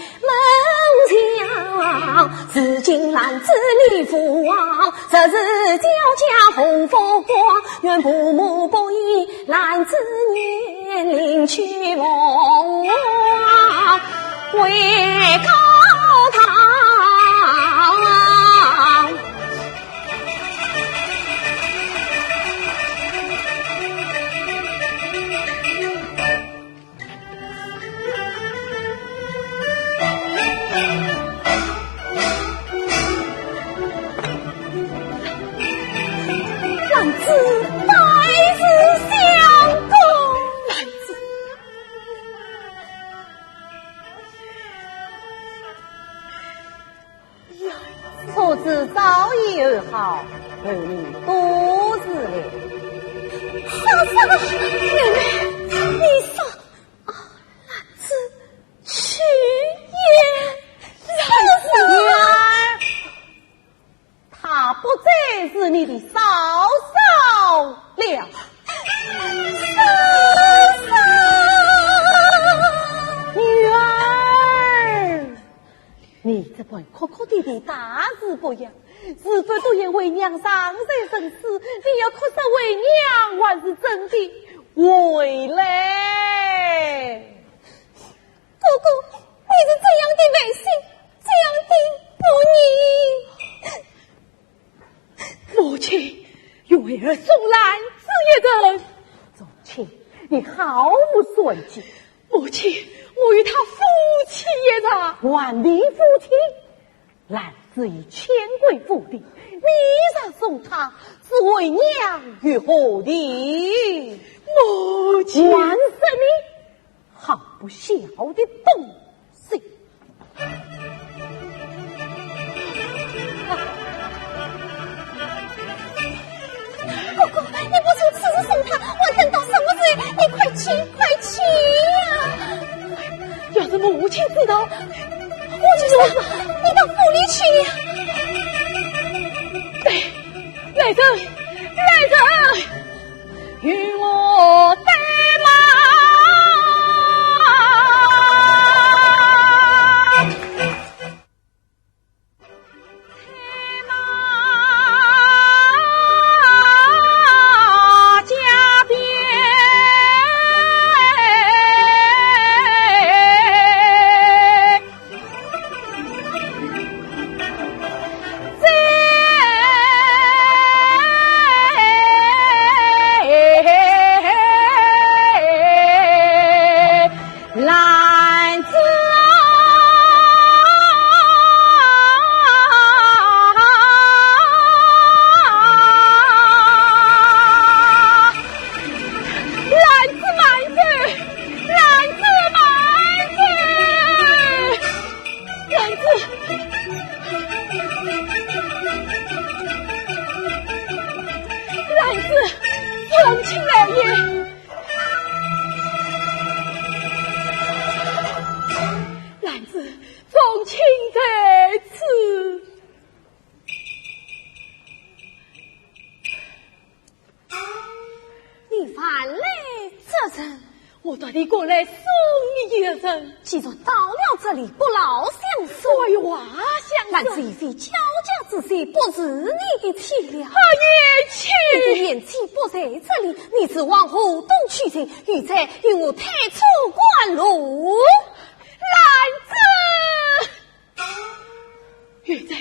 墙，自今男子立父王，这是交家红风光，愿父母不依男子年龄去梦王，为高堂。男子百世相公，男子错子早已而好，儿女多事了。嫂嫂，妹妹，你说啊，男子去也，嫂嫂。女儿，他不再是你的嫂嫂了。嫂嫂，女儿，你这般哭哭啼啼，大事不扬，是否都因为娘上岁生死，你要哭杀为娘，还是真的为嘞？哥哥，你是这样的违心，这样的不义。母亲，为儿送兰子一人。宗亲，你毫无算计。母亲，我与他夫妻一场，万里夫妻。兰子已迁归府邸，你上送他，是为娘与何的？母亲，还是你好不孝的东西！哥哥，你不从此时送他，我等到什么时候？你快去，快去呀！要是母亲知道，我就说你到府里去呀！来人，来人，与我带我带你过来送你一人。既然到了这里，不劳相送，所以话相但是一非交加之事，不是你的气了。也气，你的言气不在这里，你是往河东去行，欲在与我太出关路。兰子，玉在，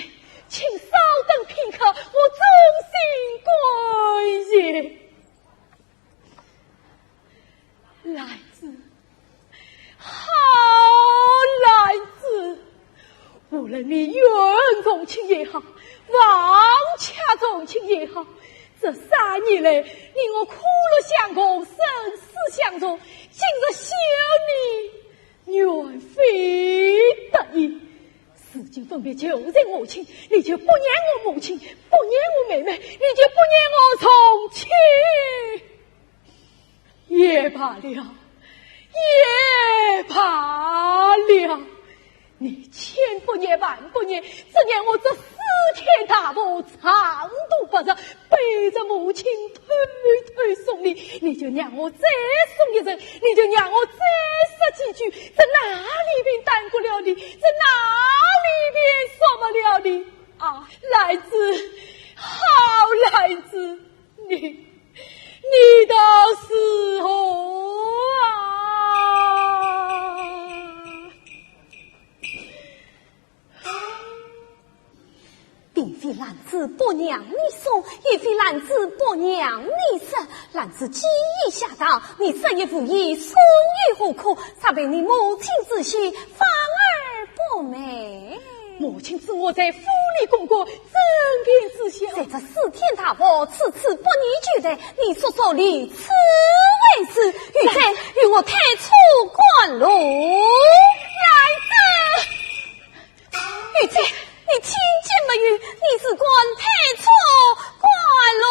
请稍等片刻，我忠心归也。兰子，好兰子，无论你远重情也好，望恰重情也好，这3年来令我苦乐相共，生死相从，今日休你远非得已。如今分别就在母亲，你就不念我母亲，不念我妹妹，你就不念我从亲。罢了，也罢了。你千不念万不念，只念我这4天大步长途不着，背着母亲推送你，你就让我再送一程，你就让我再说几句，这哪里边耽误了你？这哪里边说不了你？啊，来子，好来子，你到时候并非兰子不让你送，也非兰子不让你舍。兰子既已下到，你这一副意送与何苦？才被你母亲之心，反而不美。母亲知我在府里供过，正平之下，在这4天大伯次次不逆举的，你说说你此为是，欲在与我退出官路。来子，玉姐，你听见没有？你是官退出官路。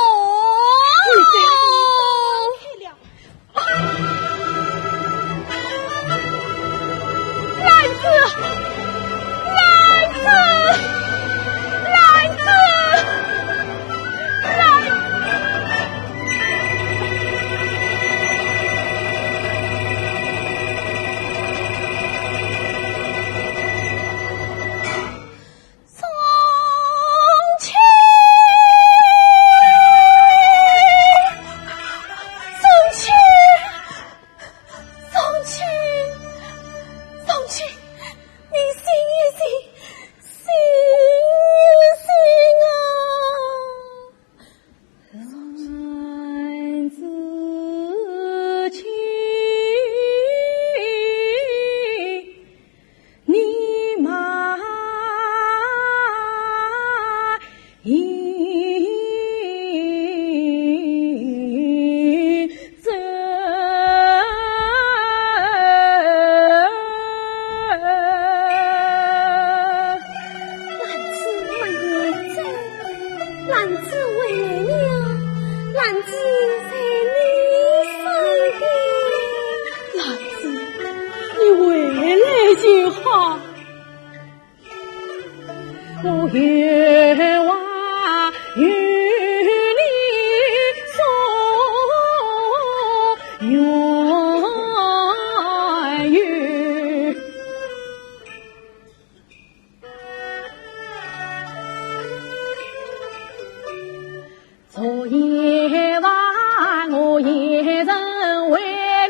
昨夜晚我一人为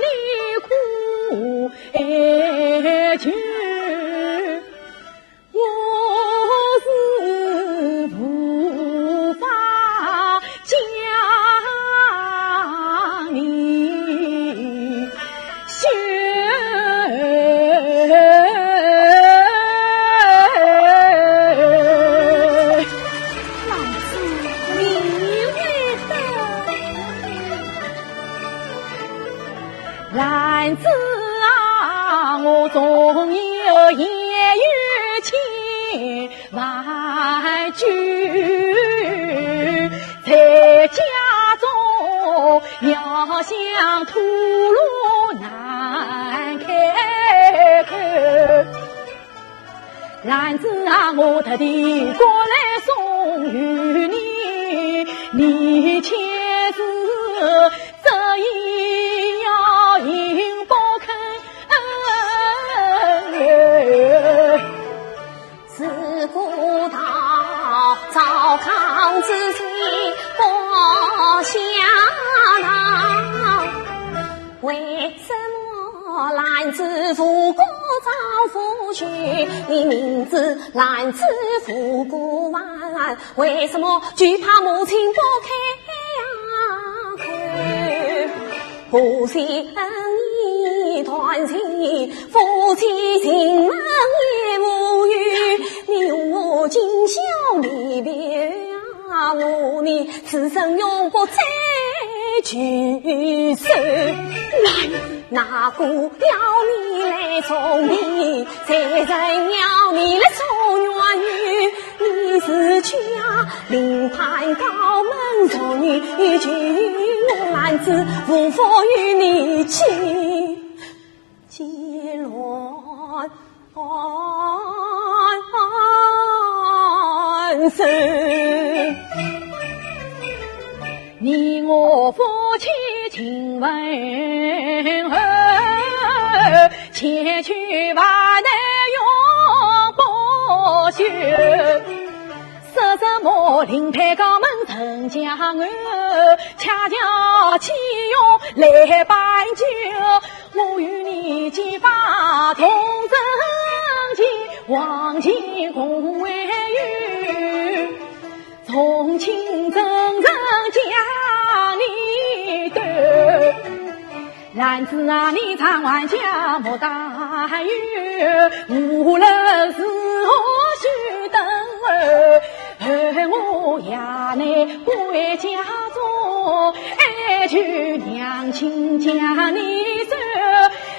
你哭哀求，我是无法将你休。兰子啊，我总有言语千万句，在家中要想吐露难开口。兰子啊，我特地过来送与你，你且是这一要应不肯。自古道赵康之妻不相让，为什么兰子富过赵夫婿？你明知兰子富过万，为什么惧怕母亲不开口？不信你团情，夫妻情盟也无语。你用我今宵离别啊，我你此生永不再聚首。哪个要你来送别，谁人要你来送远语？你是去啊，临盘高门送你去。我男子无法与你结乱生。你我夫妻情为何？前去万难永不休。说什么临配高门陈江岸，恰巧启用来摆酒。我与你结发同生情，往情共为友。从情真正将你得，男子啊，你常玩家莫大怨，无论是何须等儿我夜内归家中，哀求娘亲将你收。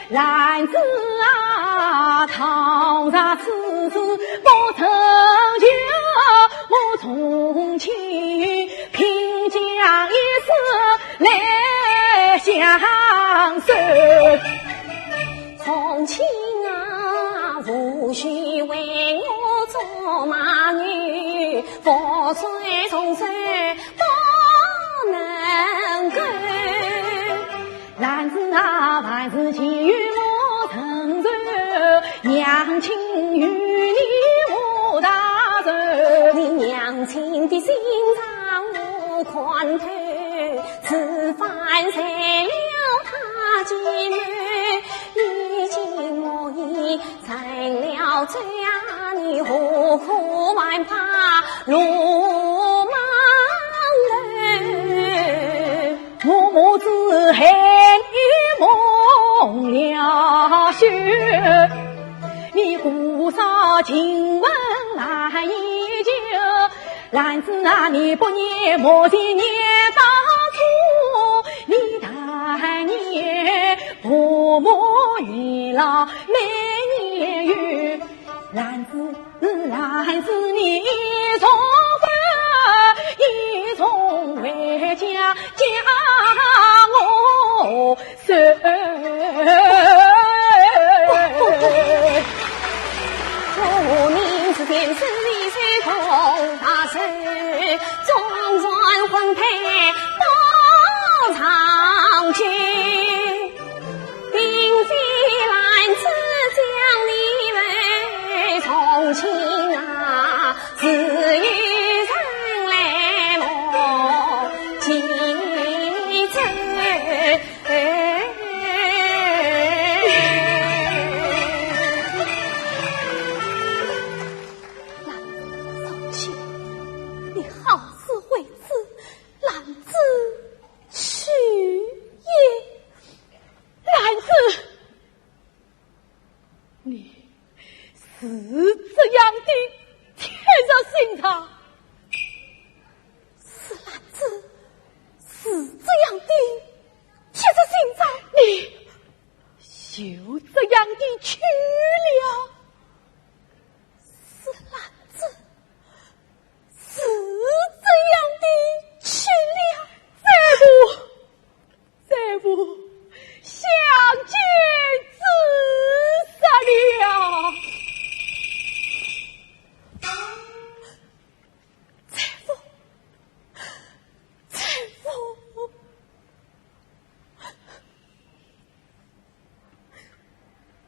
男子啊，倘若此事不成就，我从情拼将一生来相守。从情啊，无需为我做马女，覆水重山不能够。男子啊，凡事情与我承受，娘亲与你无大仇。你娘亲的心肠我宽透，此番谁了他进门，已经我已成了这样，你何苦万怕路马人？我母子恨你蒙了羞，你姑嫂亲吻难以久。男子啊，你不念莫听念当初，你但念婆母与老每年有。男子你一从一从回家将我收。我名字便是李水同大寿，中传婚配多长久，并非男子将你为从亲啊，只有人来莫记仇。你好自为此，男子去也。男子，你是这样的铁着心肠，是男子是这样的铁着心肠，你就这样的去了。是男子是这样的去了。再不相见自杀了。再不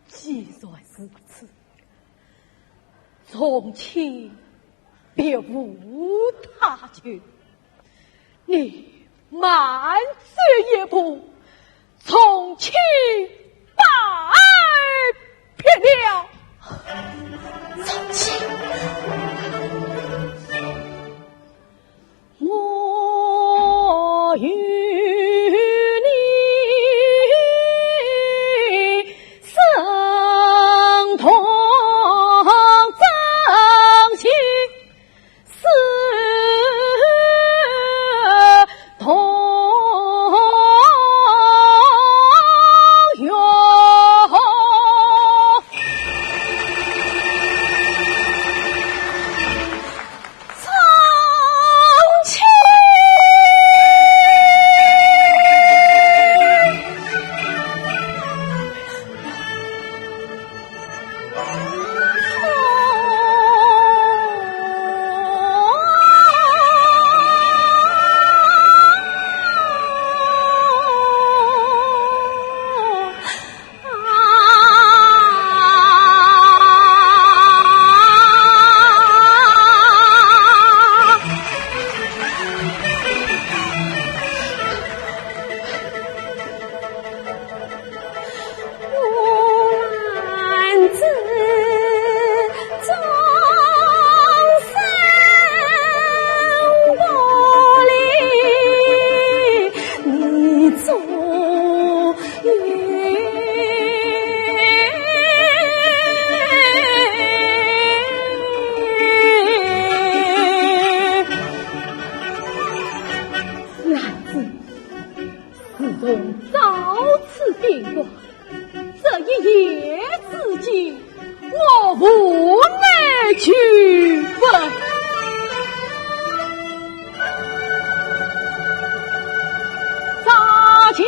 既然如此，从今别无他求，你慢走一步，从今拜别了。从今我与你生同真情，死同永遭此变卦，这一夜之间，我无奈去分。早就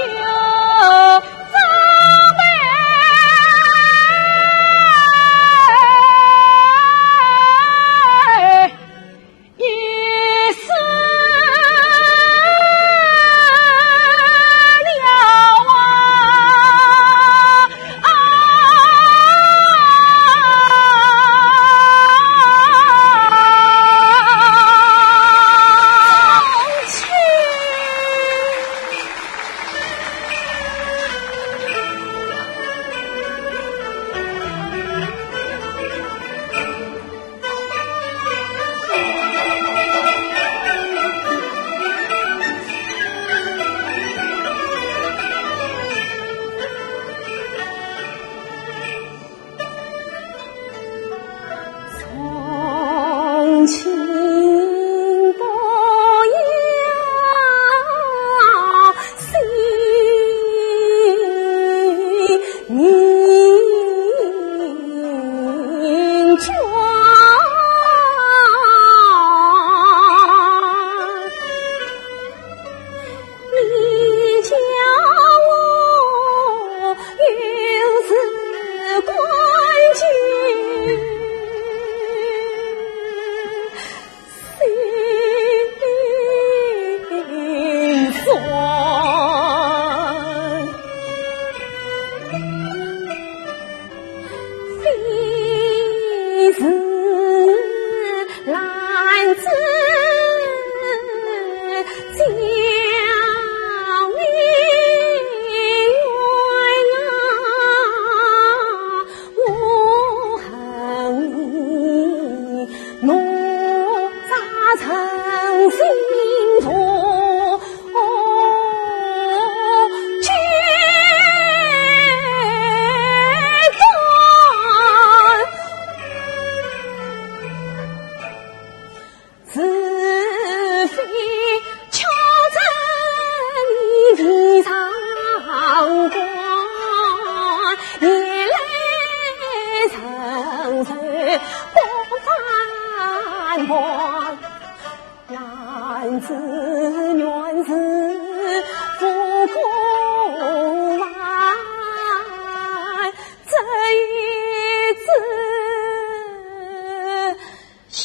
男子原是富贵万，这一次休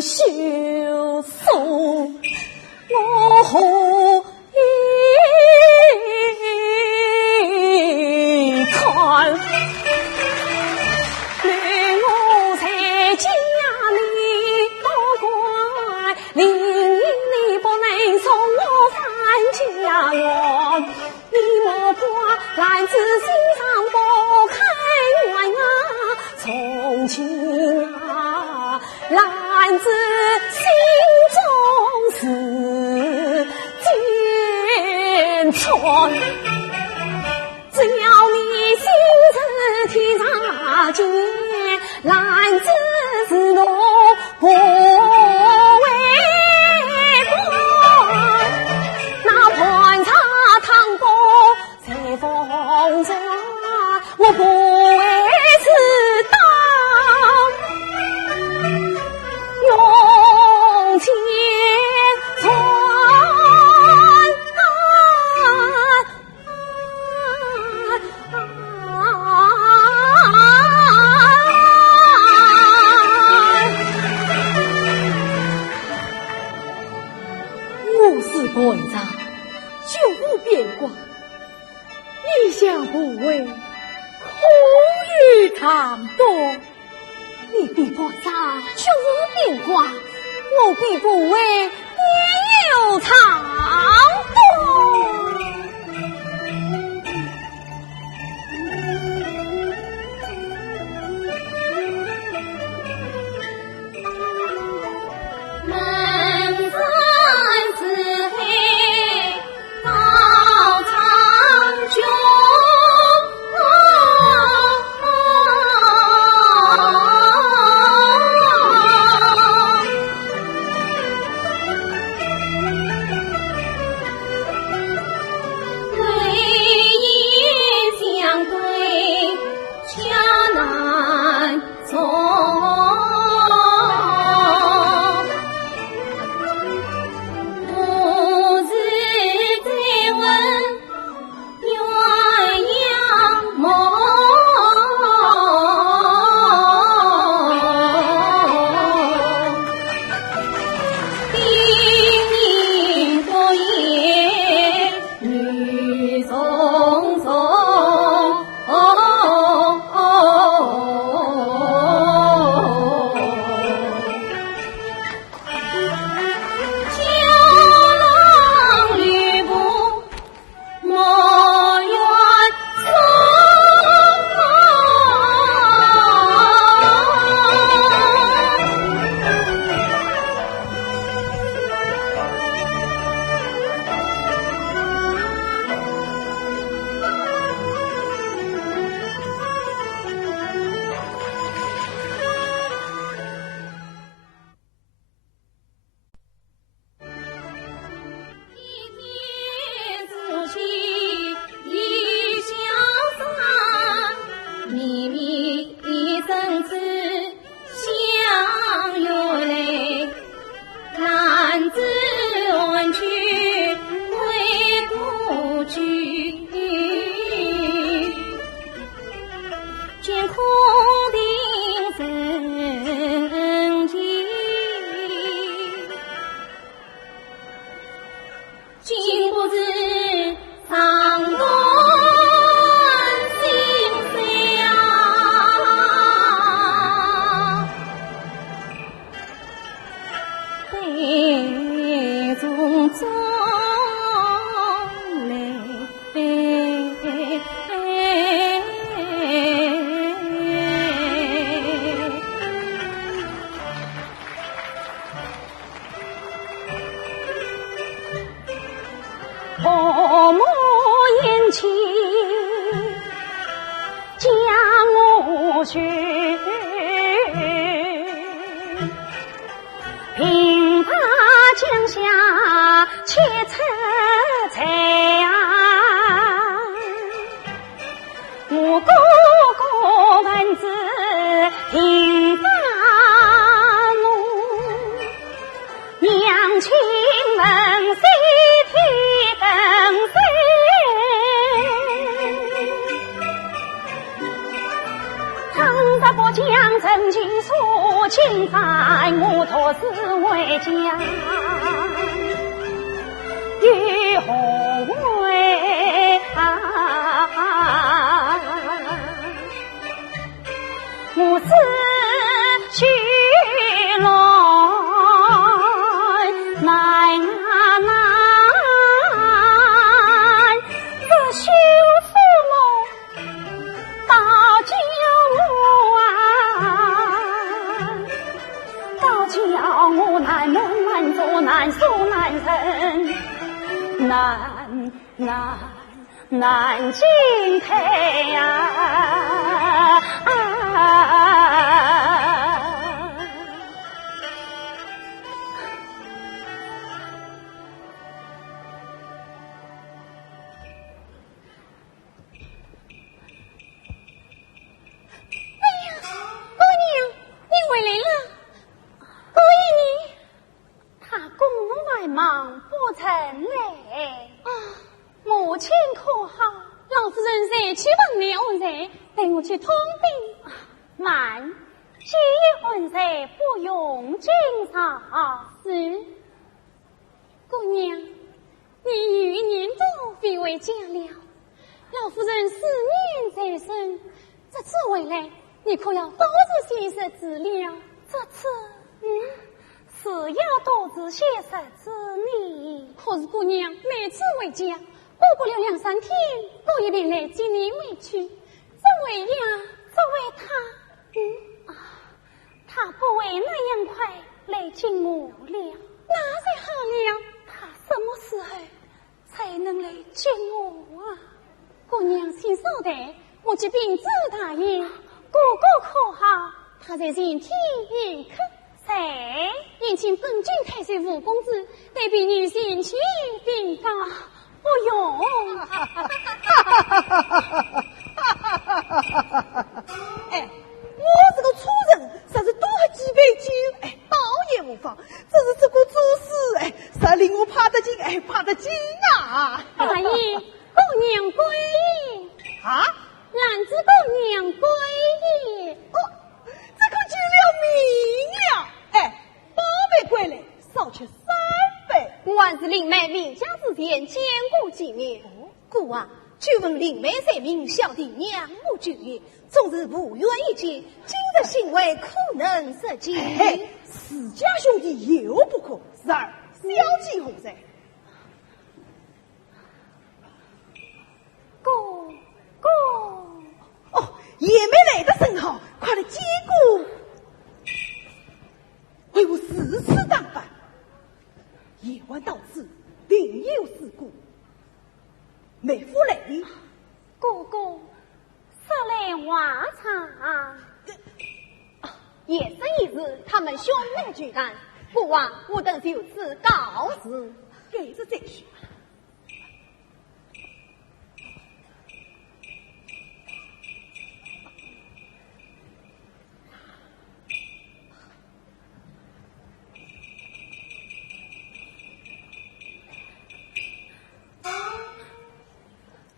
羞送我何以看？令我在家里多乖，令你不能送我返家园。你莫怪男子心肠不开怀啊，从今啊。男子心中是坚船，只要你心知天上见，男子是我不为官，那盘查汤锅在风中，我不为此当。用钱传我是馆长，就无变卦，意想不为，苦于长多。你比不上就无变卦，我比不为也有长多。切车菜啊，我哥哥文字听发怒，娘亲们谁提灯谁。唐大伯将曾经说，请在我托是为家，与红为我是去来难啊难，这修复我大叫我啊，大叫我难梦难做难受难忍，难进退呀！母亲可好？老夫人才去问了恩人，带我去通禀。慢，既恩人不用惊扰。是，姑娘，你有一年多非为家了，老夫人思念在身。这次回来，你可要多自些日子了。这次，是要多自些日子呢。可是姑娘每次回家，过不了2-3天，都一定来接你回去。这位呀，这位他，他不会那样快来见我了。那才好了，他什么时候才能来见我啊？姑娘请稍待，我去禀知大爷，哥哥可好？他在前天宴客。宴请本郡太岁吴公子，代表女性去禀告。不用。哎，我这个粗人，实是多喝几杯酒，哎，倒也无妨。只是这个做事，哎，实令我怕得紧，哎，怕得紧啊！大爷，姑娘归矣。啊？男子姑娘归矣。这可救了命了！哎，8杯归来，少吃3杯。我还是灵妹离家之前见过几面。故啊，就问灵妹才名，小弟娘母久也，总是不愿意见，今日行为可能实际。嘿，私家兄弟有不可，然而小计何在？哥，哦，也没来得甚好，快来接过，为我4次当饭。夜晚到此，定有事故。妹夫来的，哥哥，色来话长。夜深一日，他们兄妹聚餐，不枉我等就此告辞。给着再说。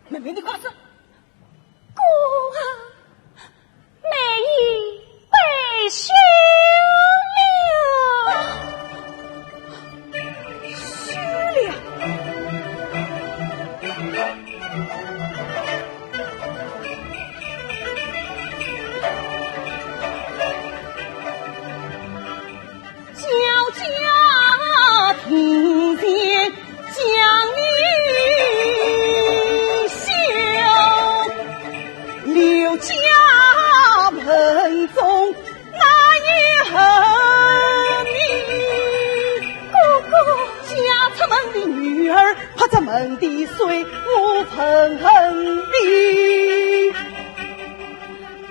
妹妹，你快说。哥啊，妹已被休了。休了。娇娇听见将你刘家盆中那也恨你，哥哥，家出门的女儿怕这门的水无份恨你，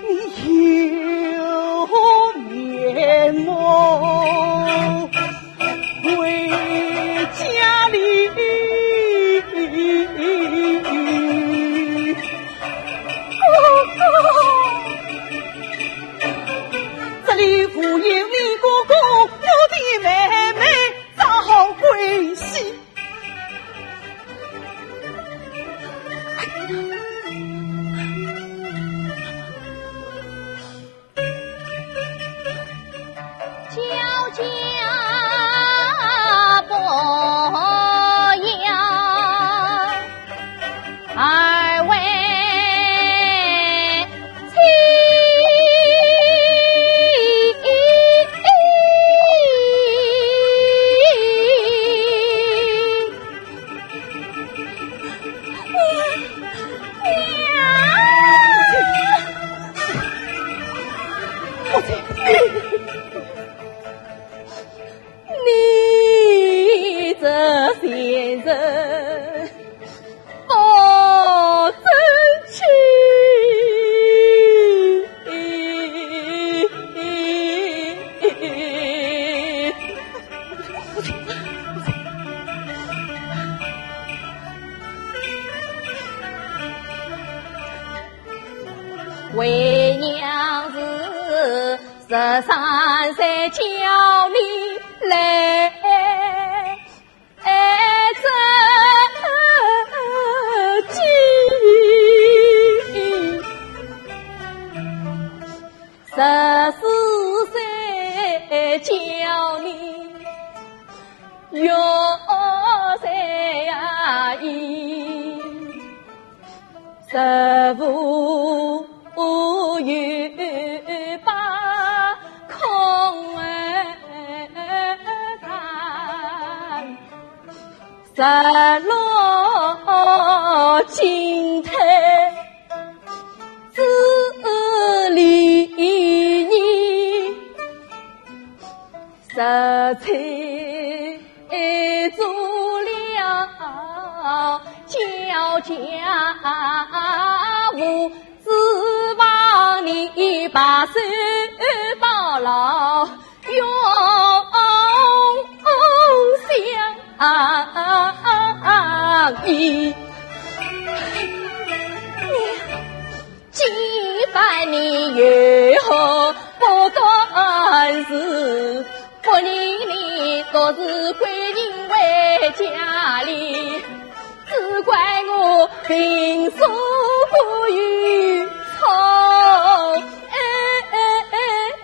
你有面目为家里你这先生不争气，为娘是13岁叫你来这14岁叫你约在呀意15月把空谈16金台自理你17做了交家务，指望你把手抱牢永相依。既凡你越好不断事，不理你都是归人为家里，只怪我平素不与从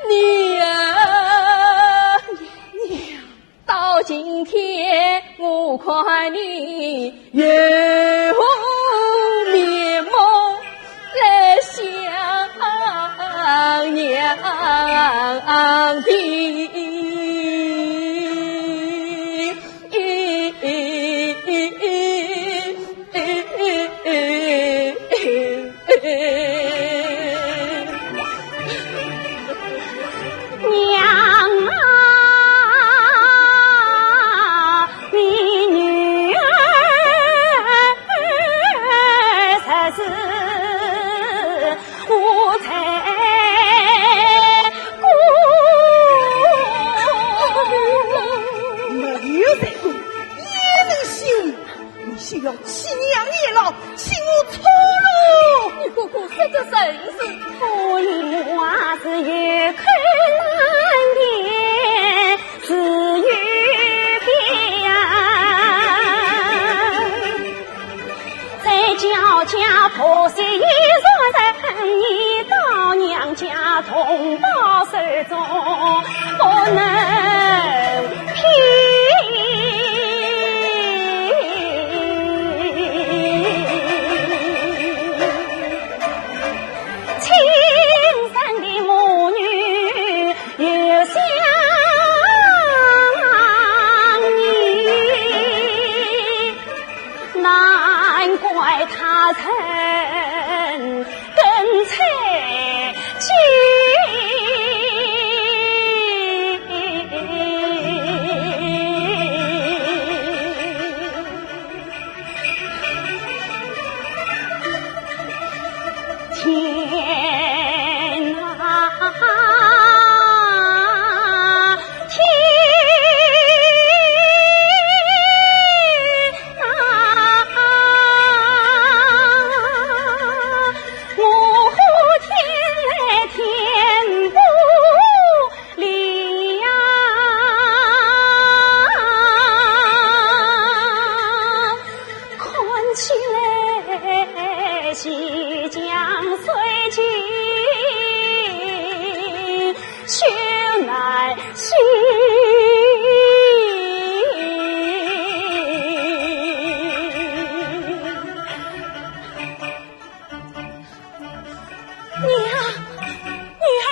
你啊，到今天我看你有面目来想娘亲。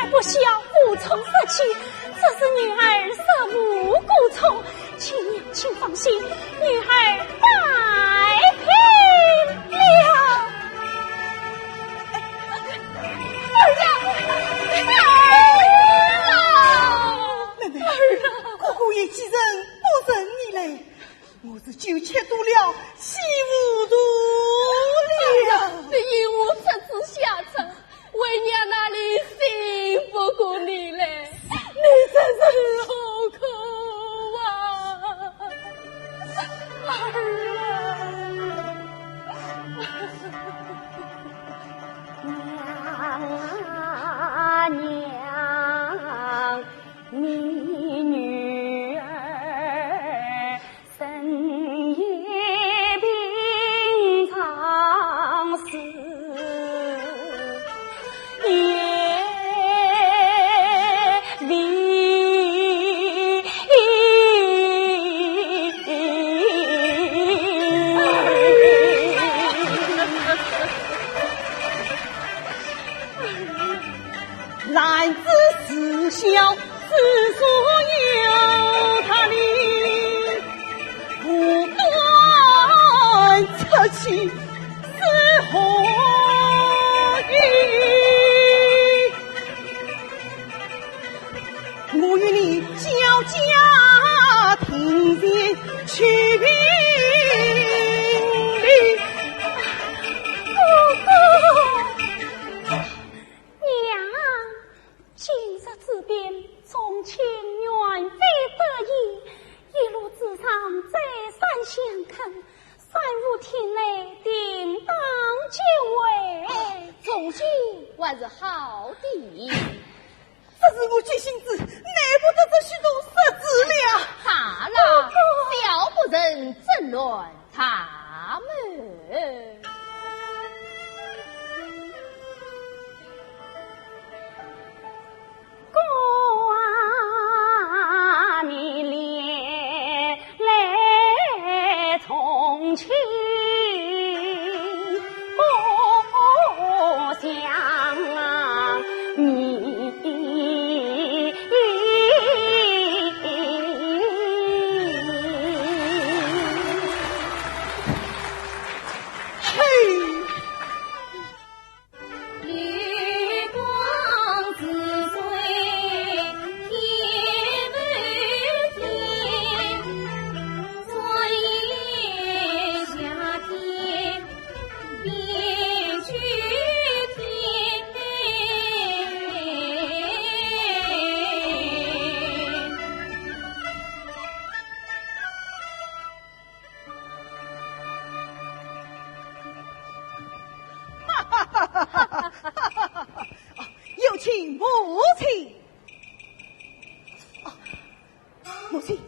不需要无从舍弃，这是女儿舍无辜从，请娘请放心，女儿摆平了。妹妹，姑姑也几人不认你嘞，我是酒且多了，戏无度了。你因我这次下场，为娘那里信不过你嘞，你真是好可啊，儿啊！娘，你女儿深夜病丧死。男子思孝，子所有他理，不断侧妻是何意？我与你交家庭前去评理。从前远非得已，一路之上再三相恳，三五天内定当就位。从今还是好的。这是我决心子，奈不得这许多设置了。好了，小不忍争论他们。你连来从亲，不想你。有请母亲。母亲，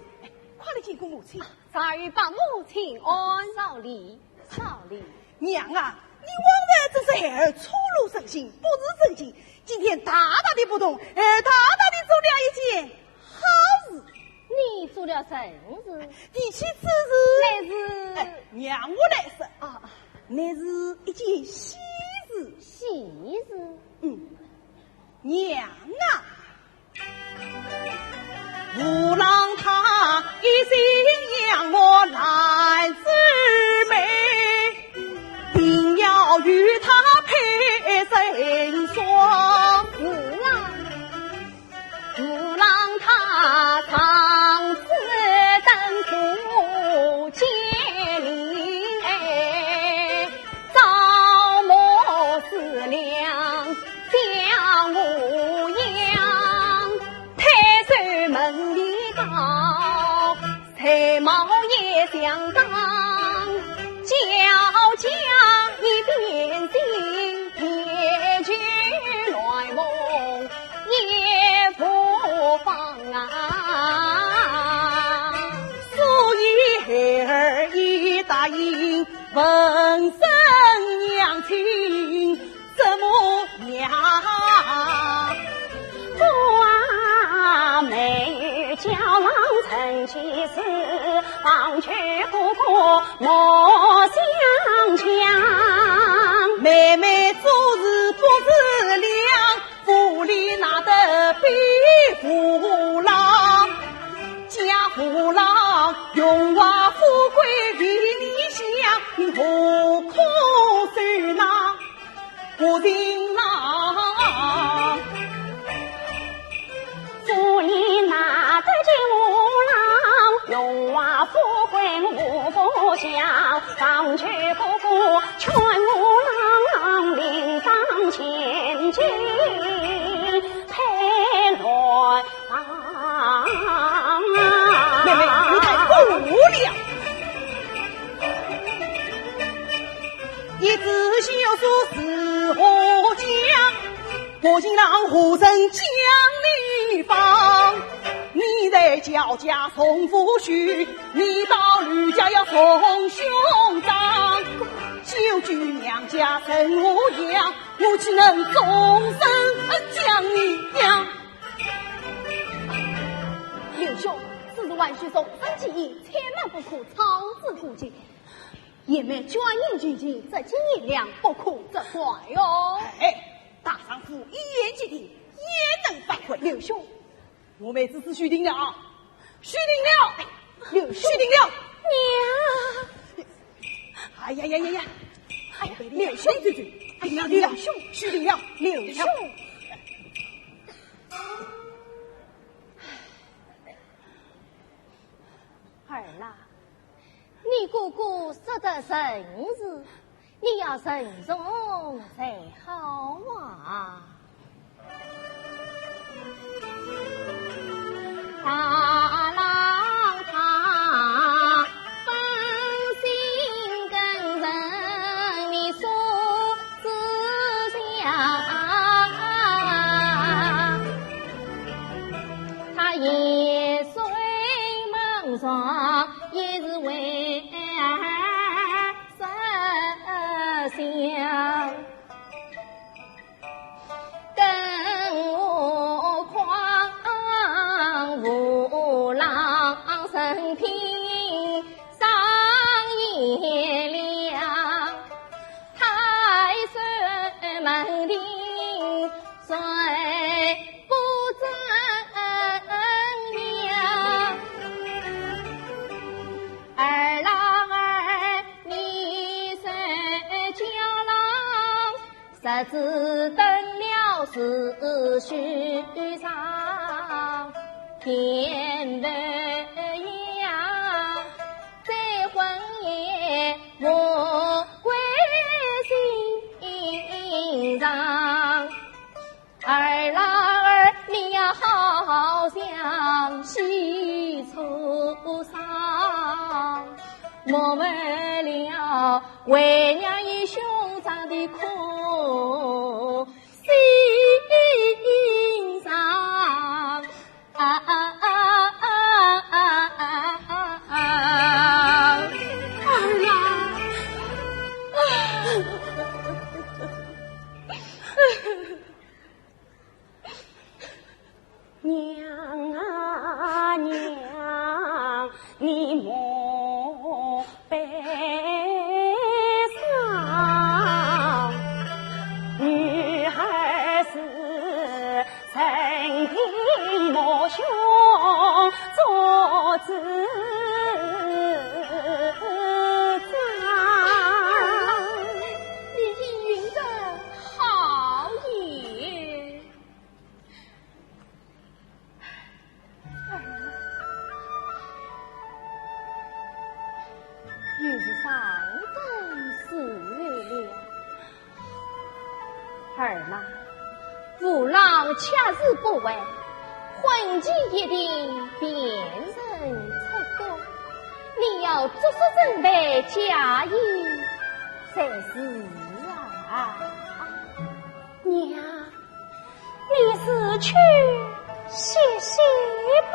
快来见过母亲。早已把母亲安少礼，少礼。娘啊，你往来真是孩儿初露身形，不知真情。今天大大的不同，大大的做了一件好事。你做了什么事？提起此事，乃是娘我来说啊，乃是一件喜事。喜事？娘啊，吾郎他一心养我男姊妹，定要与他配成双。吾郎他长子登府接令，招募四两将武阳，太守门里高，才貌也相当，叫家一边心，别去来梦也不放啊。所以孩儿已答应闻声娘亲，怎么娘不啊妹娇郎成其事，忘却哥哥莫相强。妹妹做事不自量，府里拿得比父郎。家父郎荣华富贵为你想，你何苦受那不情郎？府里拿得金五郎，荣华富贵无不享。忘却哥哥劝五郎领上前进配来妹妹，你太不了！一直小说是何讲？我今让虎生将你放。你在焦家送夫婿，你到吕家要送兄长。久居娘家生我养，我岂能终身将你养？刘兄，此事万须送分起义，千万不可操之过急。也没专营军纪，这金银两不可责怪哟。哎，大丈夫一言既定，焉能反悔？刘兄，我妹子是续定了啊，续定了，刘兄，续定了。娘，哎呀呀呀呀！哎呀，刘兄，定了，刘兄，续定了，刘兄。儿啦，你哥哥说的甚事，你要慎重才好啊！大郎他本性更人，你所思想，他也虽梦爽，也是为儿设想。更何况五郎生平上也良，太岁门庭谁不真良？儿郎儿，你是娇郎，实只等了是许长，天不阳，再婚也莫归心上。儿郎儿，你要好想细处伤，莫为了为娘与兄长的苦心上。儿郎，娘啊娘，你莫悲伤，女孩是曾替我兄做主张。你应允的好言。日上更4月了，儿郎，父郎恰日不晚，婚期一定便人出宫，你要着实准备嫁衣才是啊！娘，你是去歇歇吧。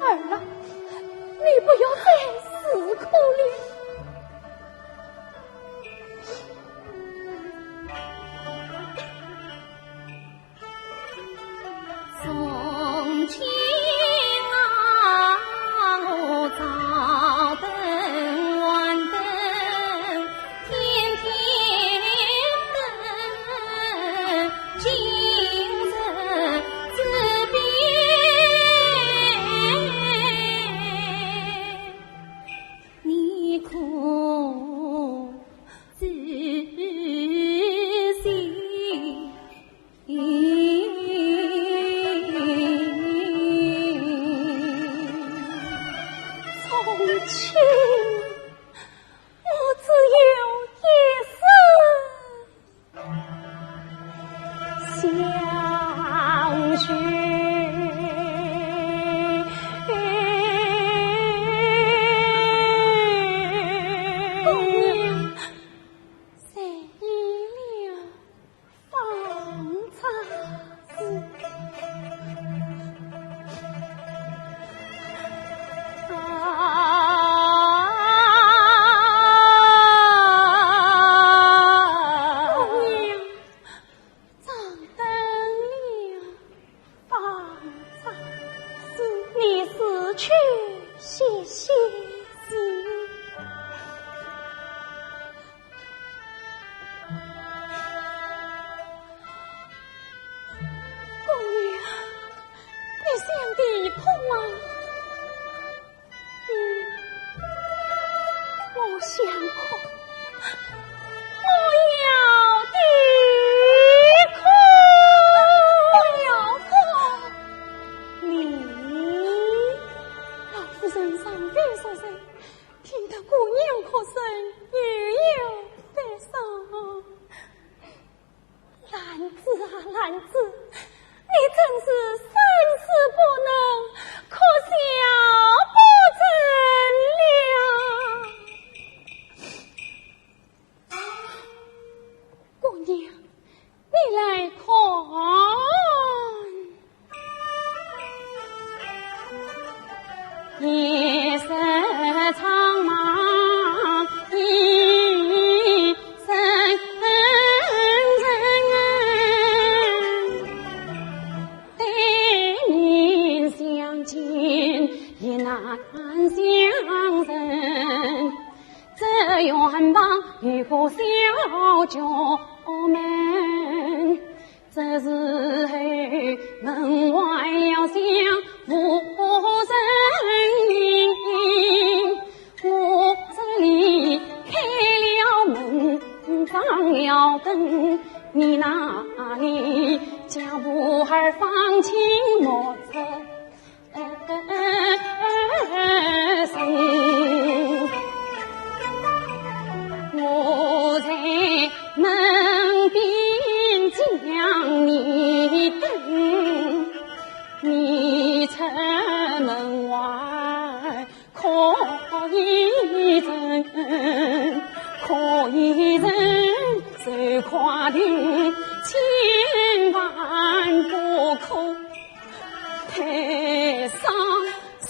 儿郎，你不要再思苦了。娘，你来看。夜色苍茫，一声人，对面相见也难相认。这远房有个小家门，这时候门外要响无声音，我这里开了门放了灯，你那里家母儿放轻莫测声。我在门边将你等，你出门外可一阵，可一阵手夸定千万不可太伤心。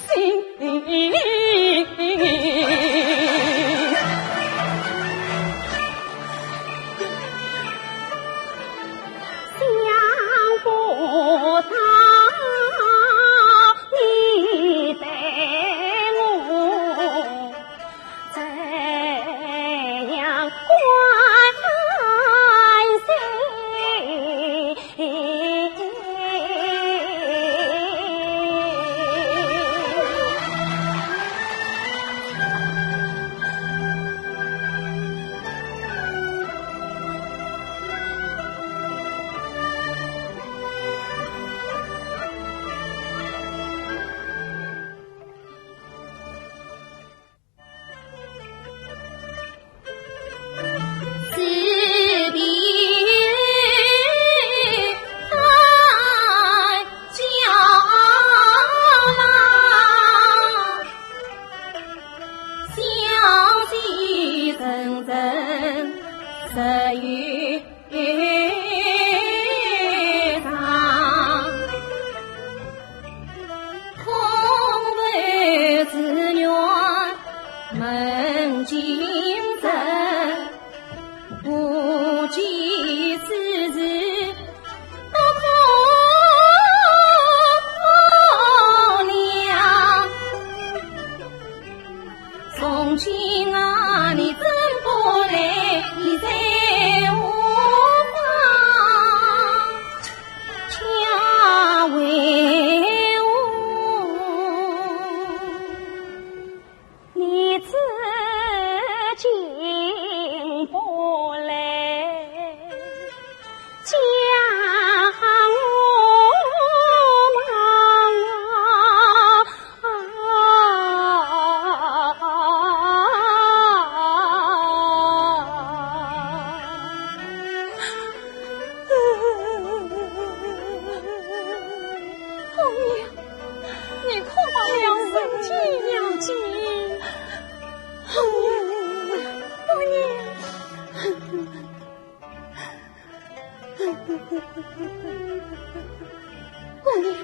姑娘，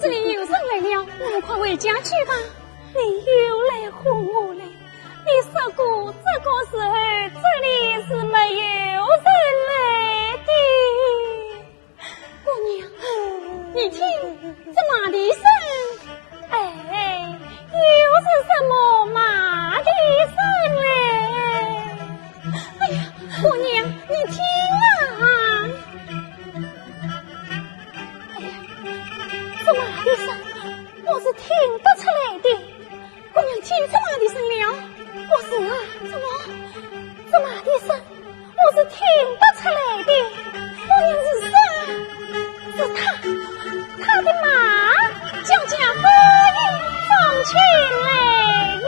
这里有人来了，我们快回家去吧。你又来哄我嘞？你说过这个时候这里是没有人来的。姑娘，你听这马蹄声，哎，又是什么马蹄声嘞？哎呀，姑娘，你听啊！这马蹄声我是听得出来的，姑娘听这马蹄声了？我是啊，这马蹄声我是听得出来的，姑娘是谁？是他的马就将歌音送进来了。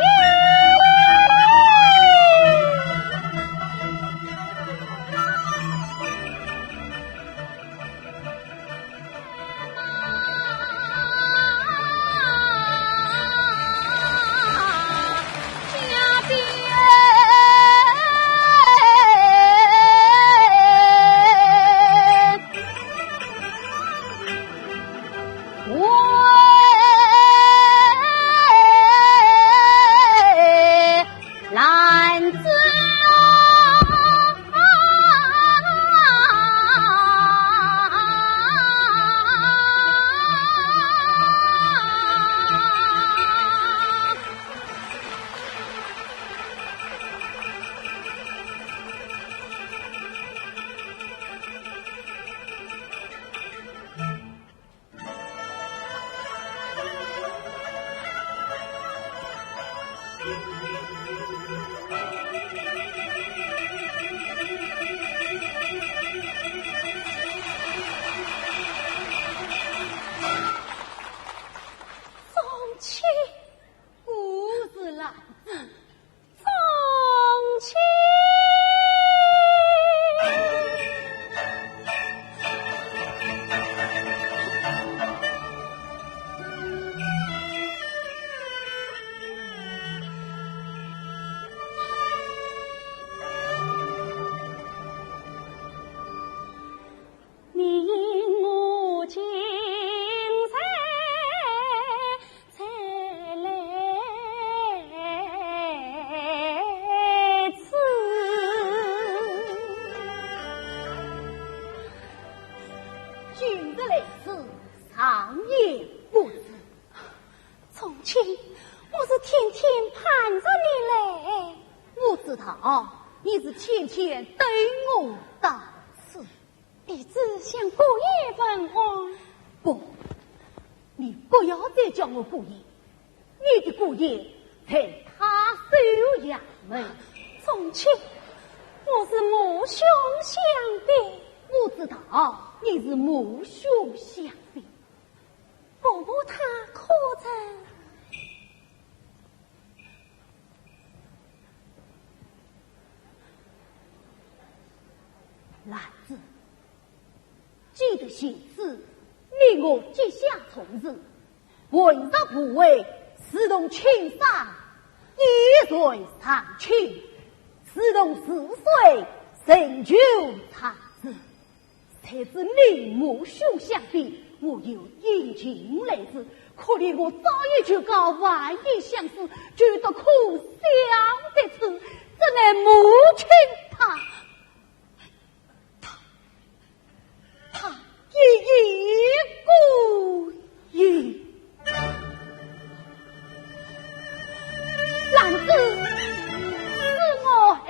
堂，你是天天对我大事。弟子想过夜问安。不，你不要再叫我过夜，你的过夜在他手衙门。从前我是母兄相逼，我知道你是母兄相逼，伯母他可曾？兰子，记得行事，令我结下从日，文上不为，私动青山，一岁长青，私动4岁，成就长子，才知你母兄相逼，我有殷勤来之，可怜我早已就告万一相思，觉得苦相在此，怎奈母亲她一孤影，兰子，是我爱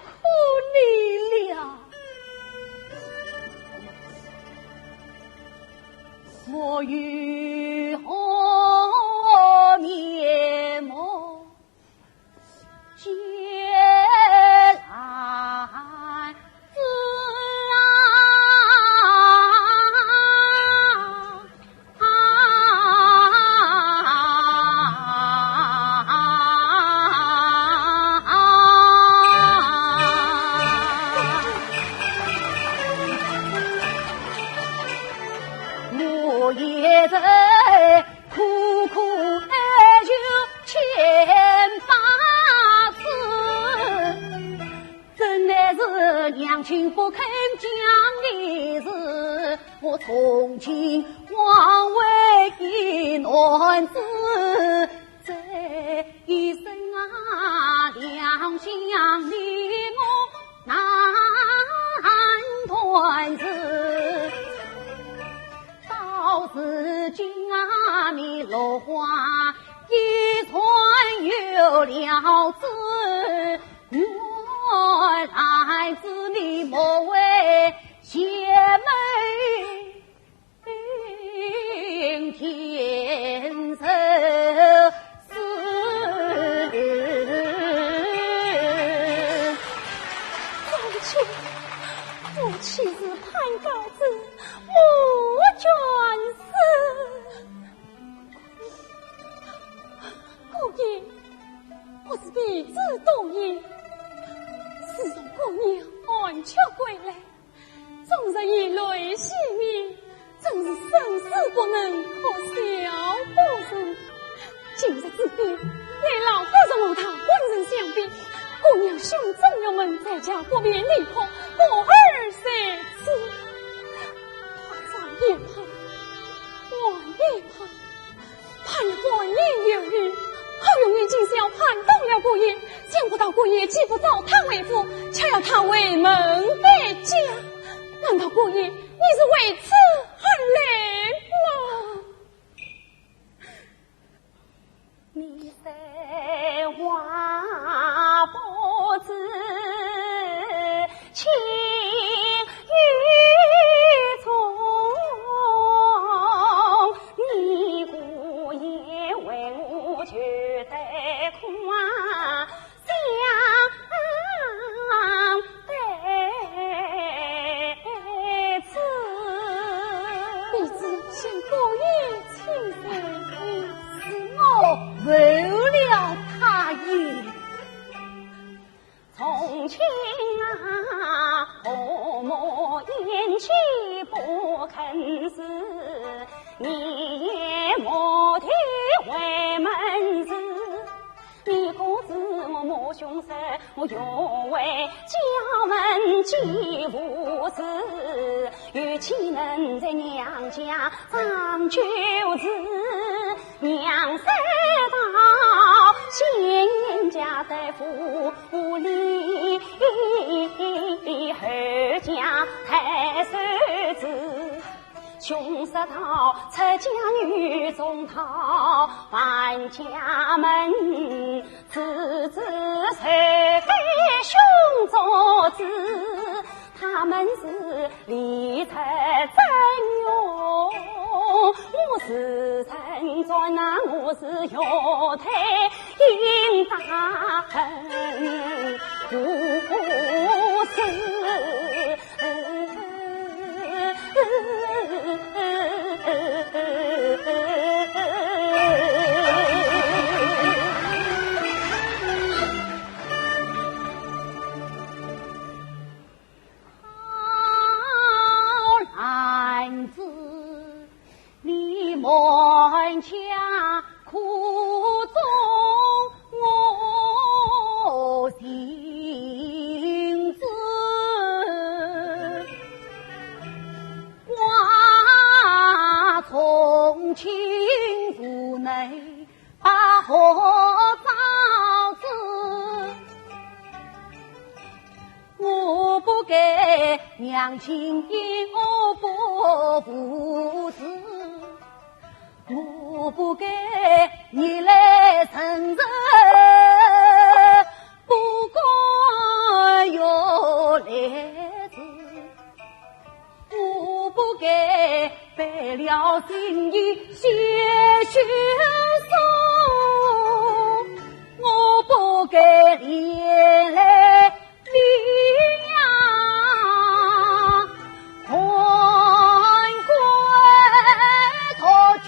苦你了。我与何面目见兰子我也在苦苦哀求千百次，怎奈是娘亲不肯讲理事，我从今枉为一男子，这一生啊两相离我难团子。到如今啊，你落花一传有了子，原来是你莫为姐妹天生父亲是潘高子，母眷死。姑爷，我是弟子多言，自从姑娘安悄归来，终日以泪洗面，真是生死不能可小不如。今日之变，你老夫人和他官人相逼，姑娘兄长友们在家不便离开，我儿谁知？早夜盼，晚夜盼，盼了半年有余，好容易今宵盼到了姑爷，想不到姑爷既不召他为夫，却要他为门在家。难道姑爷你是为此而来吗？你在话不知情与从，你姑爷为我觉得夸相对此，弟子向姑爷请罪。我违了他意。从前啊，父母言起不肯死，你也莫提为门子。你可知我母兄生，我愿为家门继父子，与其能在娘家长久子，娘三到新家在府里，后家太孙子。穷杀逃，出江与中逃，万家门，次次随给兄作子，他们是理财真用，我是陈专啊，我是腰腿应大恨，不是。好男子，你满腔苦衷我心知，我从轻府内把火招子，我不给娘亲我不负子，我不给你来承认，不该有来子，我不该背了心意写血书，我不该连累你呀，还归托举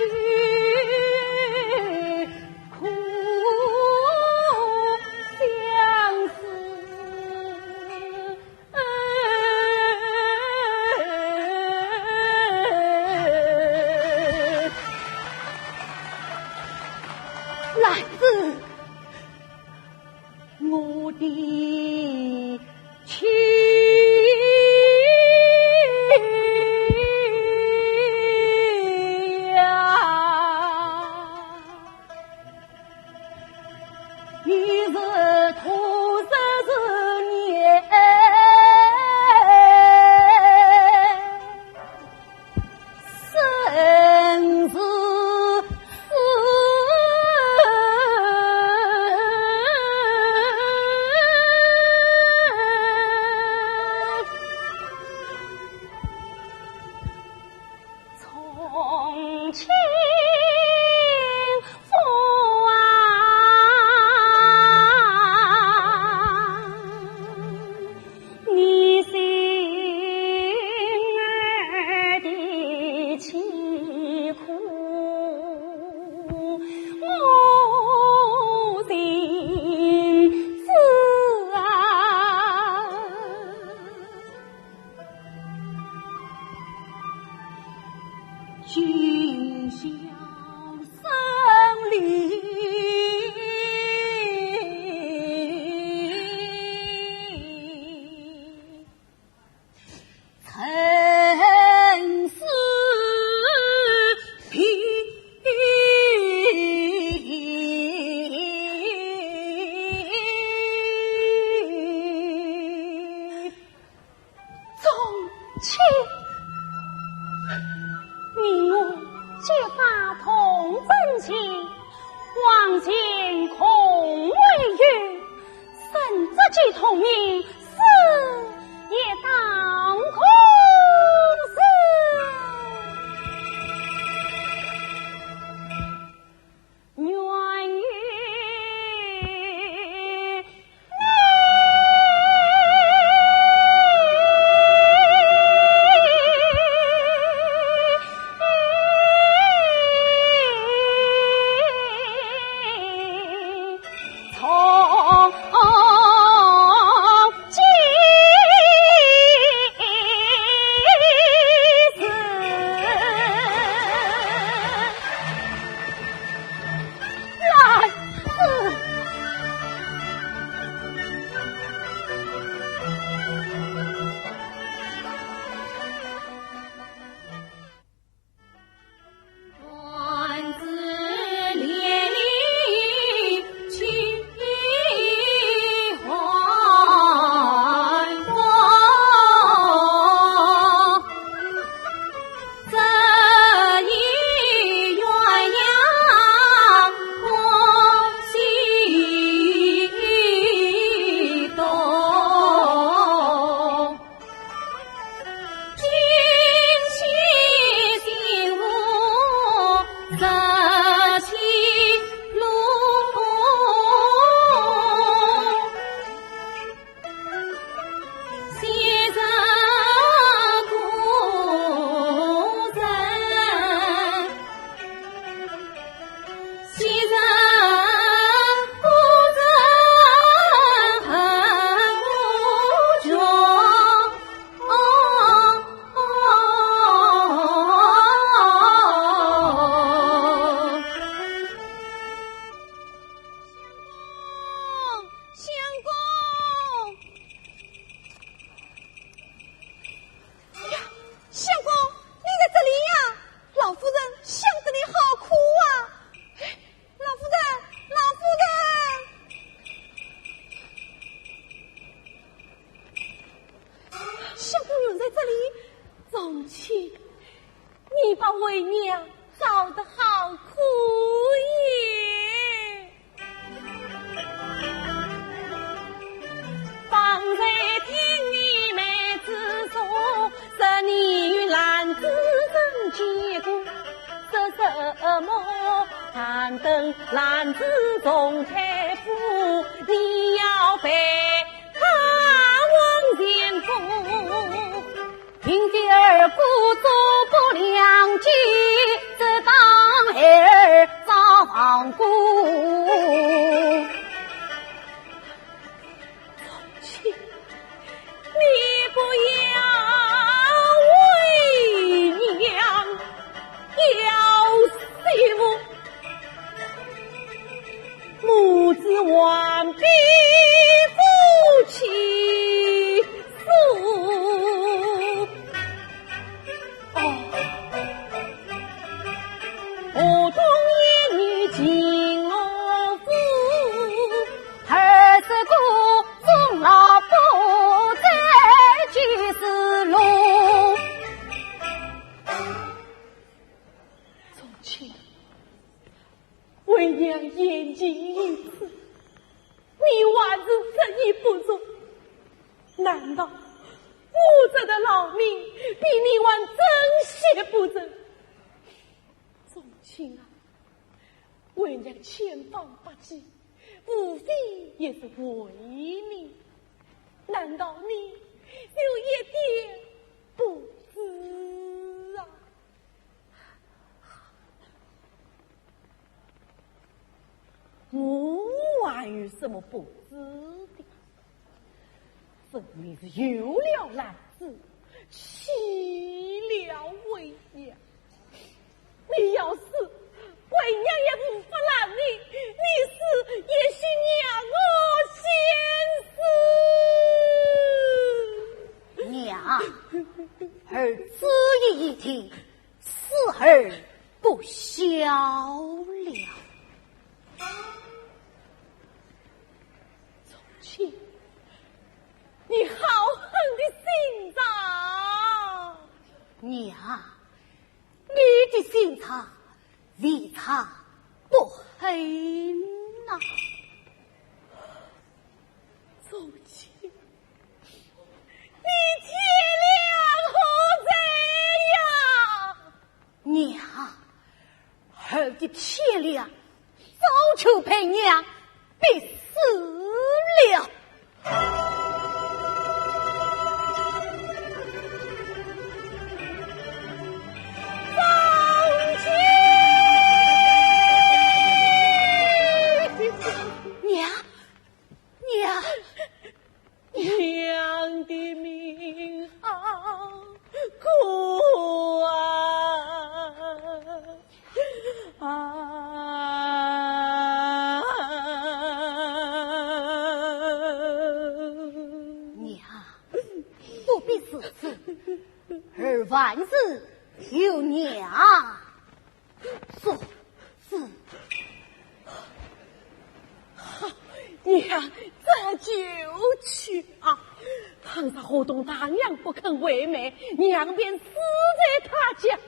苦相思。男子，我的亲呀，你是土30年，生死从轻府啊，你心儿的凄苦，我心知啊。今宵生离，尘世平，宗亲。你我结发同真情，往前空为怨，生之计同命，死也当空死。愿与从宗亲，你把为娘找得好苦也。方才听你妹子说，这你与兰子曾结过，说什么？但等兰子从太夫，你要陪他往前夫。凭借儿姑做不良计，这当孩儿遭亡故。你不要为娘要媳妇，母子完璧夫妻妇。我东爷女进我府，儿子姑终老不再去思路。宗亲，为娘言尽于此，你还是执意不从，难道母子的老命比你还珍惜不成？宗亲啊，为娘千方百计，无非也是为你，难道你有一点不知啊？我还有什么不知的？分明是有了兰子，弃了为娘。你要是为娘也无法让你，你死也许娘我先死。娘，儿子意一听，死儿不孝了。宗亲，你好狠的心肠！娘，你的心肠未尝不黑呐。宗亲，你天良何在呀？娘，儿的天良早求陪娘必死了。娘的命好苦娘，不必此次，儿万事有娘做主。娘，这就去啊！倘若河东大娘不肯为媒，娘便死在他家。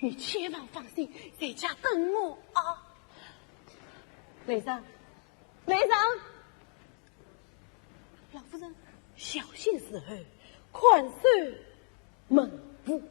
你千万放心，在家等我啊！雷生，雷生，老夫人，小心伺候，宽守门户。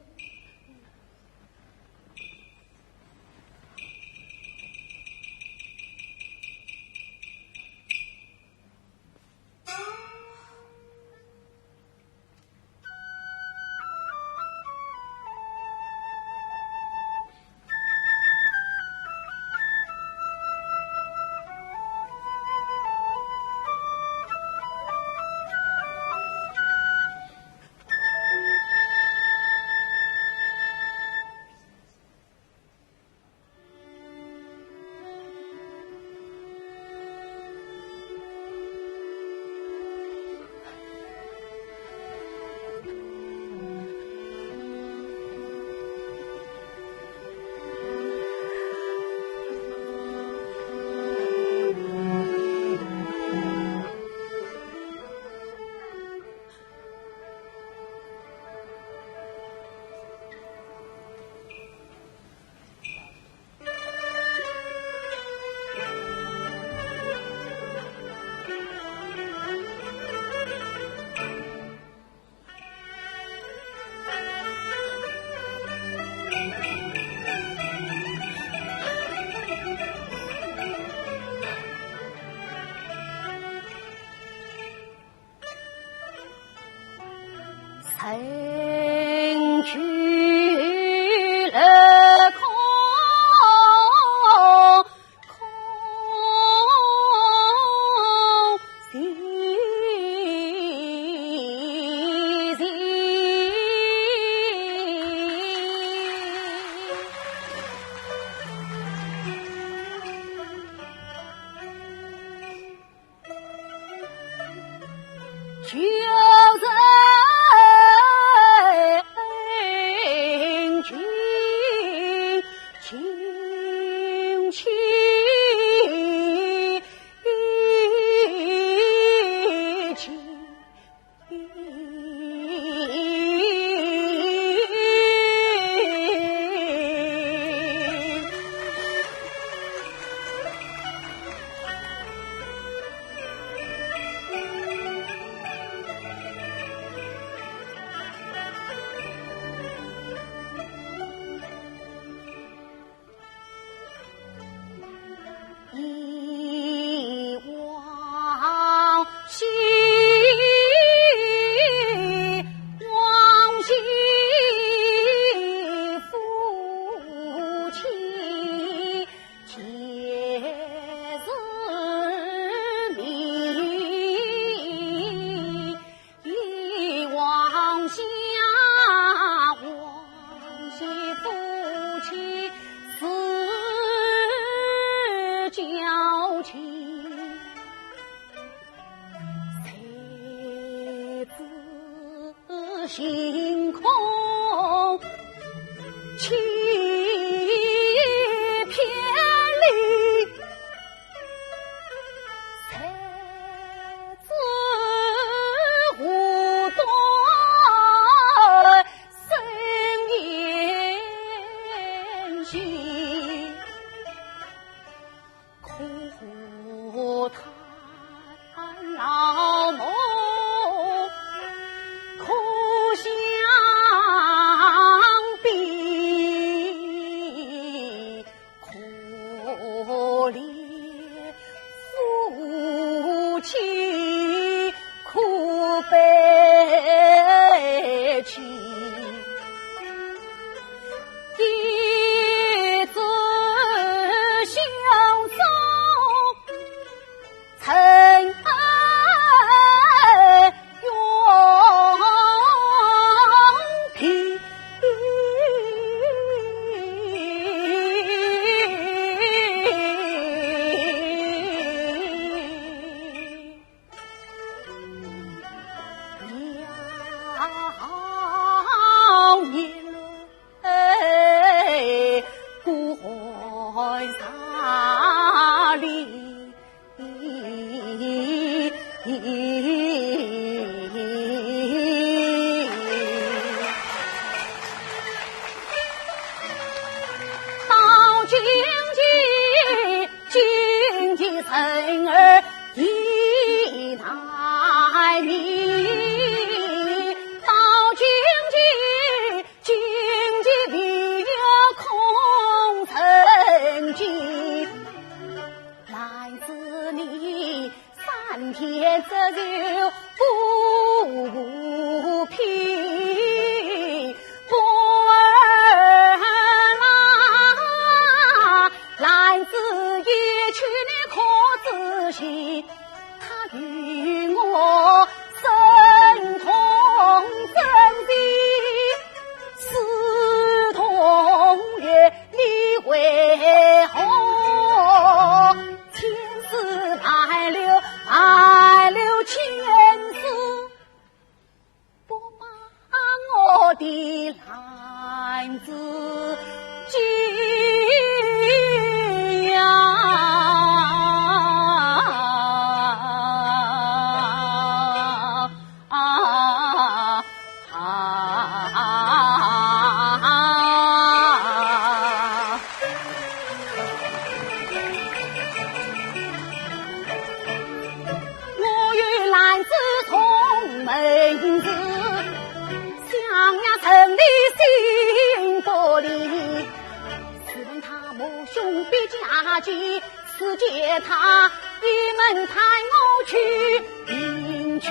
曾去了空心心，就在轻轻一往昔，往昔夫妻皆是你，一往昔往昔夫妻是交情，谁知星空起偏离，谁知无端生厌心。苦叹老母苦相逼，可怜夫妻苦悲戚。一直相守，尘埃永平。要眼泪不会洒离，到今日生儿已难觅，到今日必有空城计，来自你3天则有不平，波儿来自一去你可仔细，他与我生同真地，思同月，你为何千丝白柳千丝，不把我的篮子寄呀？我与篮子同门子，想呀城里心多里，试问他母兄必家计，只见他一门抬我去迎娶。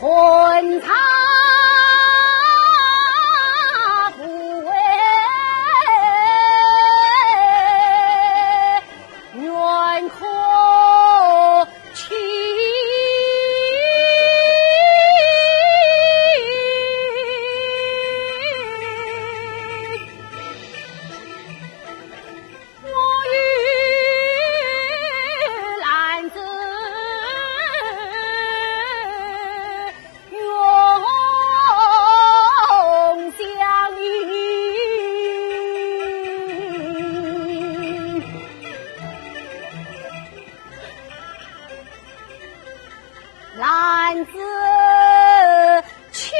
混茶不为愿可去。男子去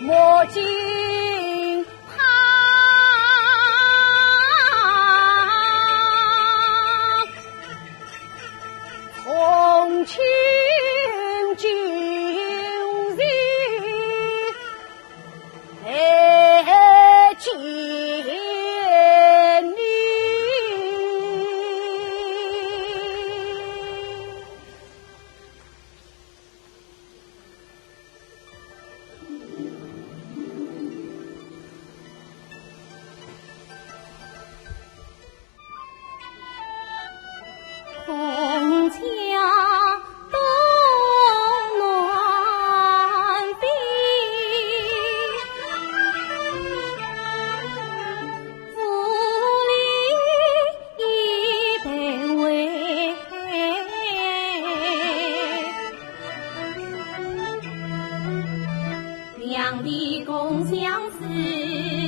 莫惊怕，从轻就义见你。红墙东暖壁，共相思。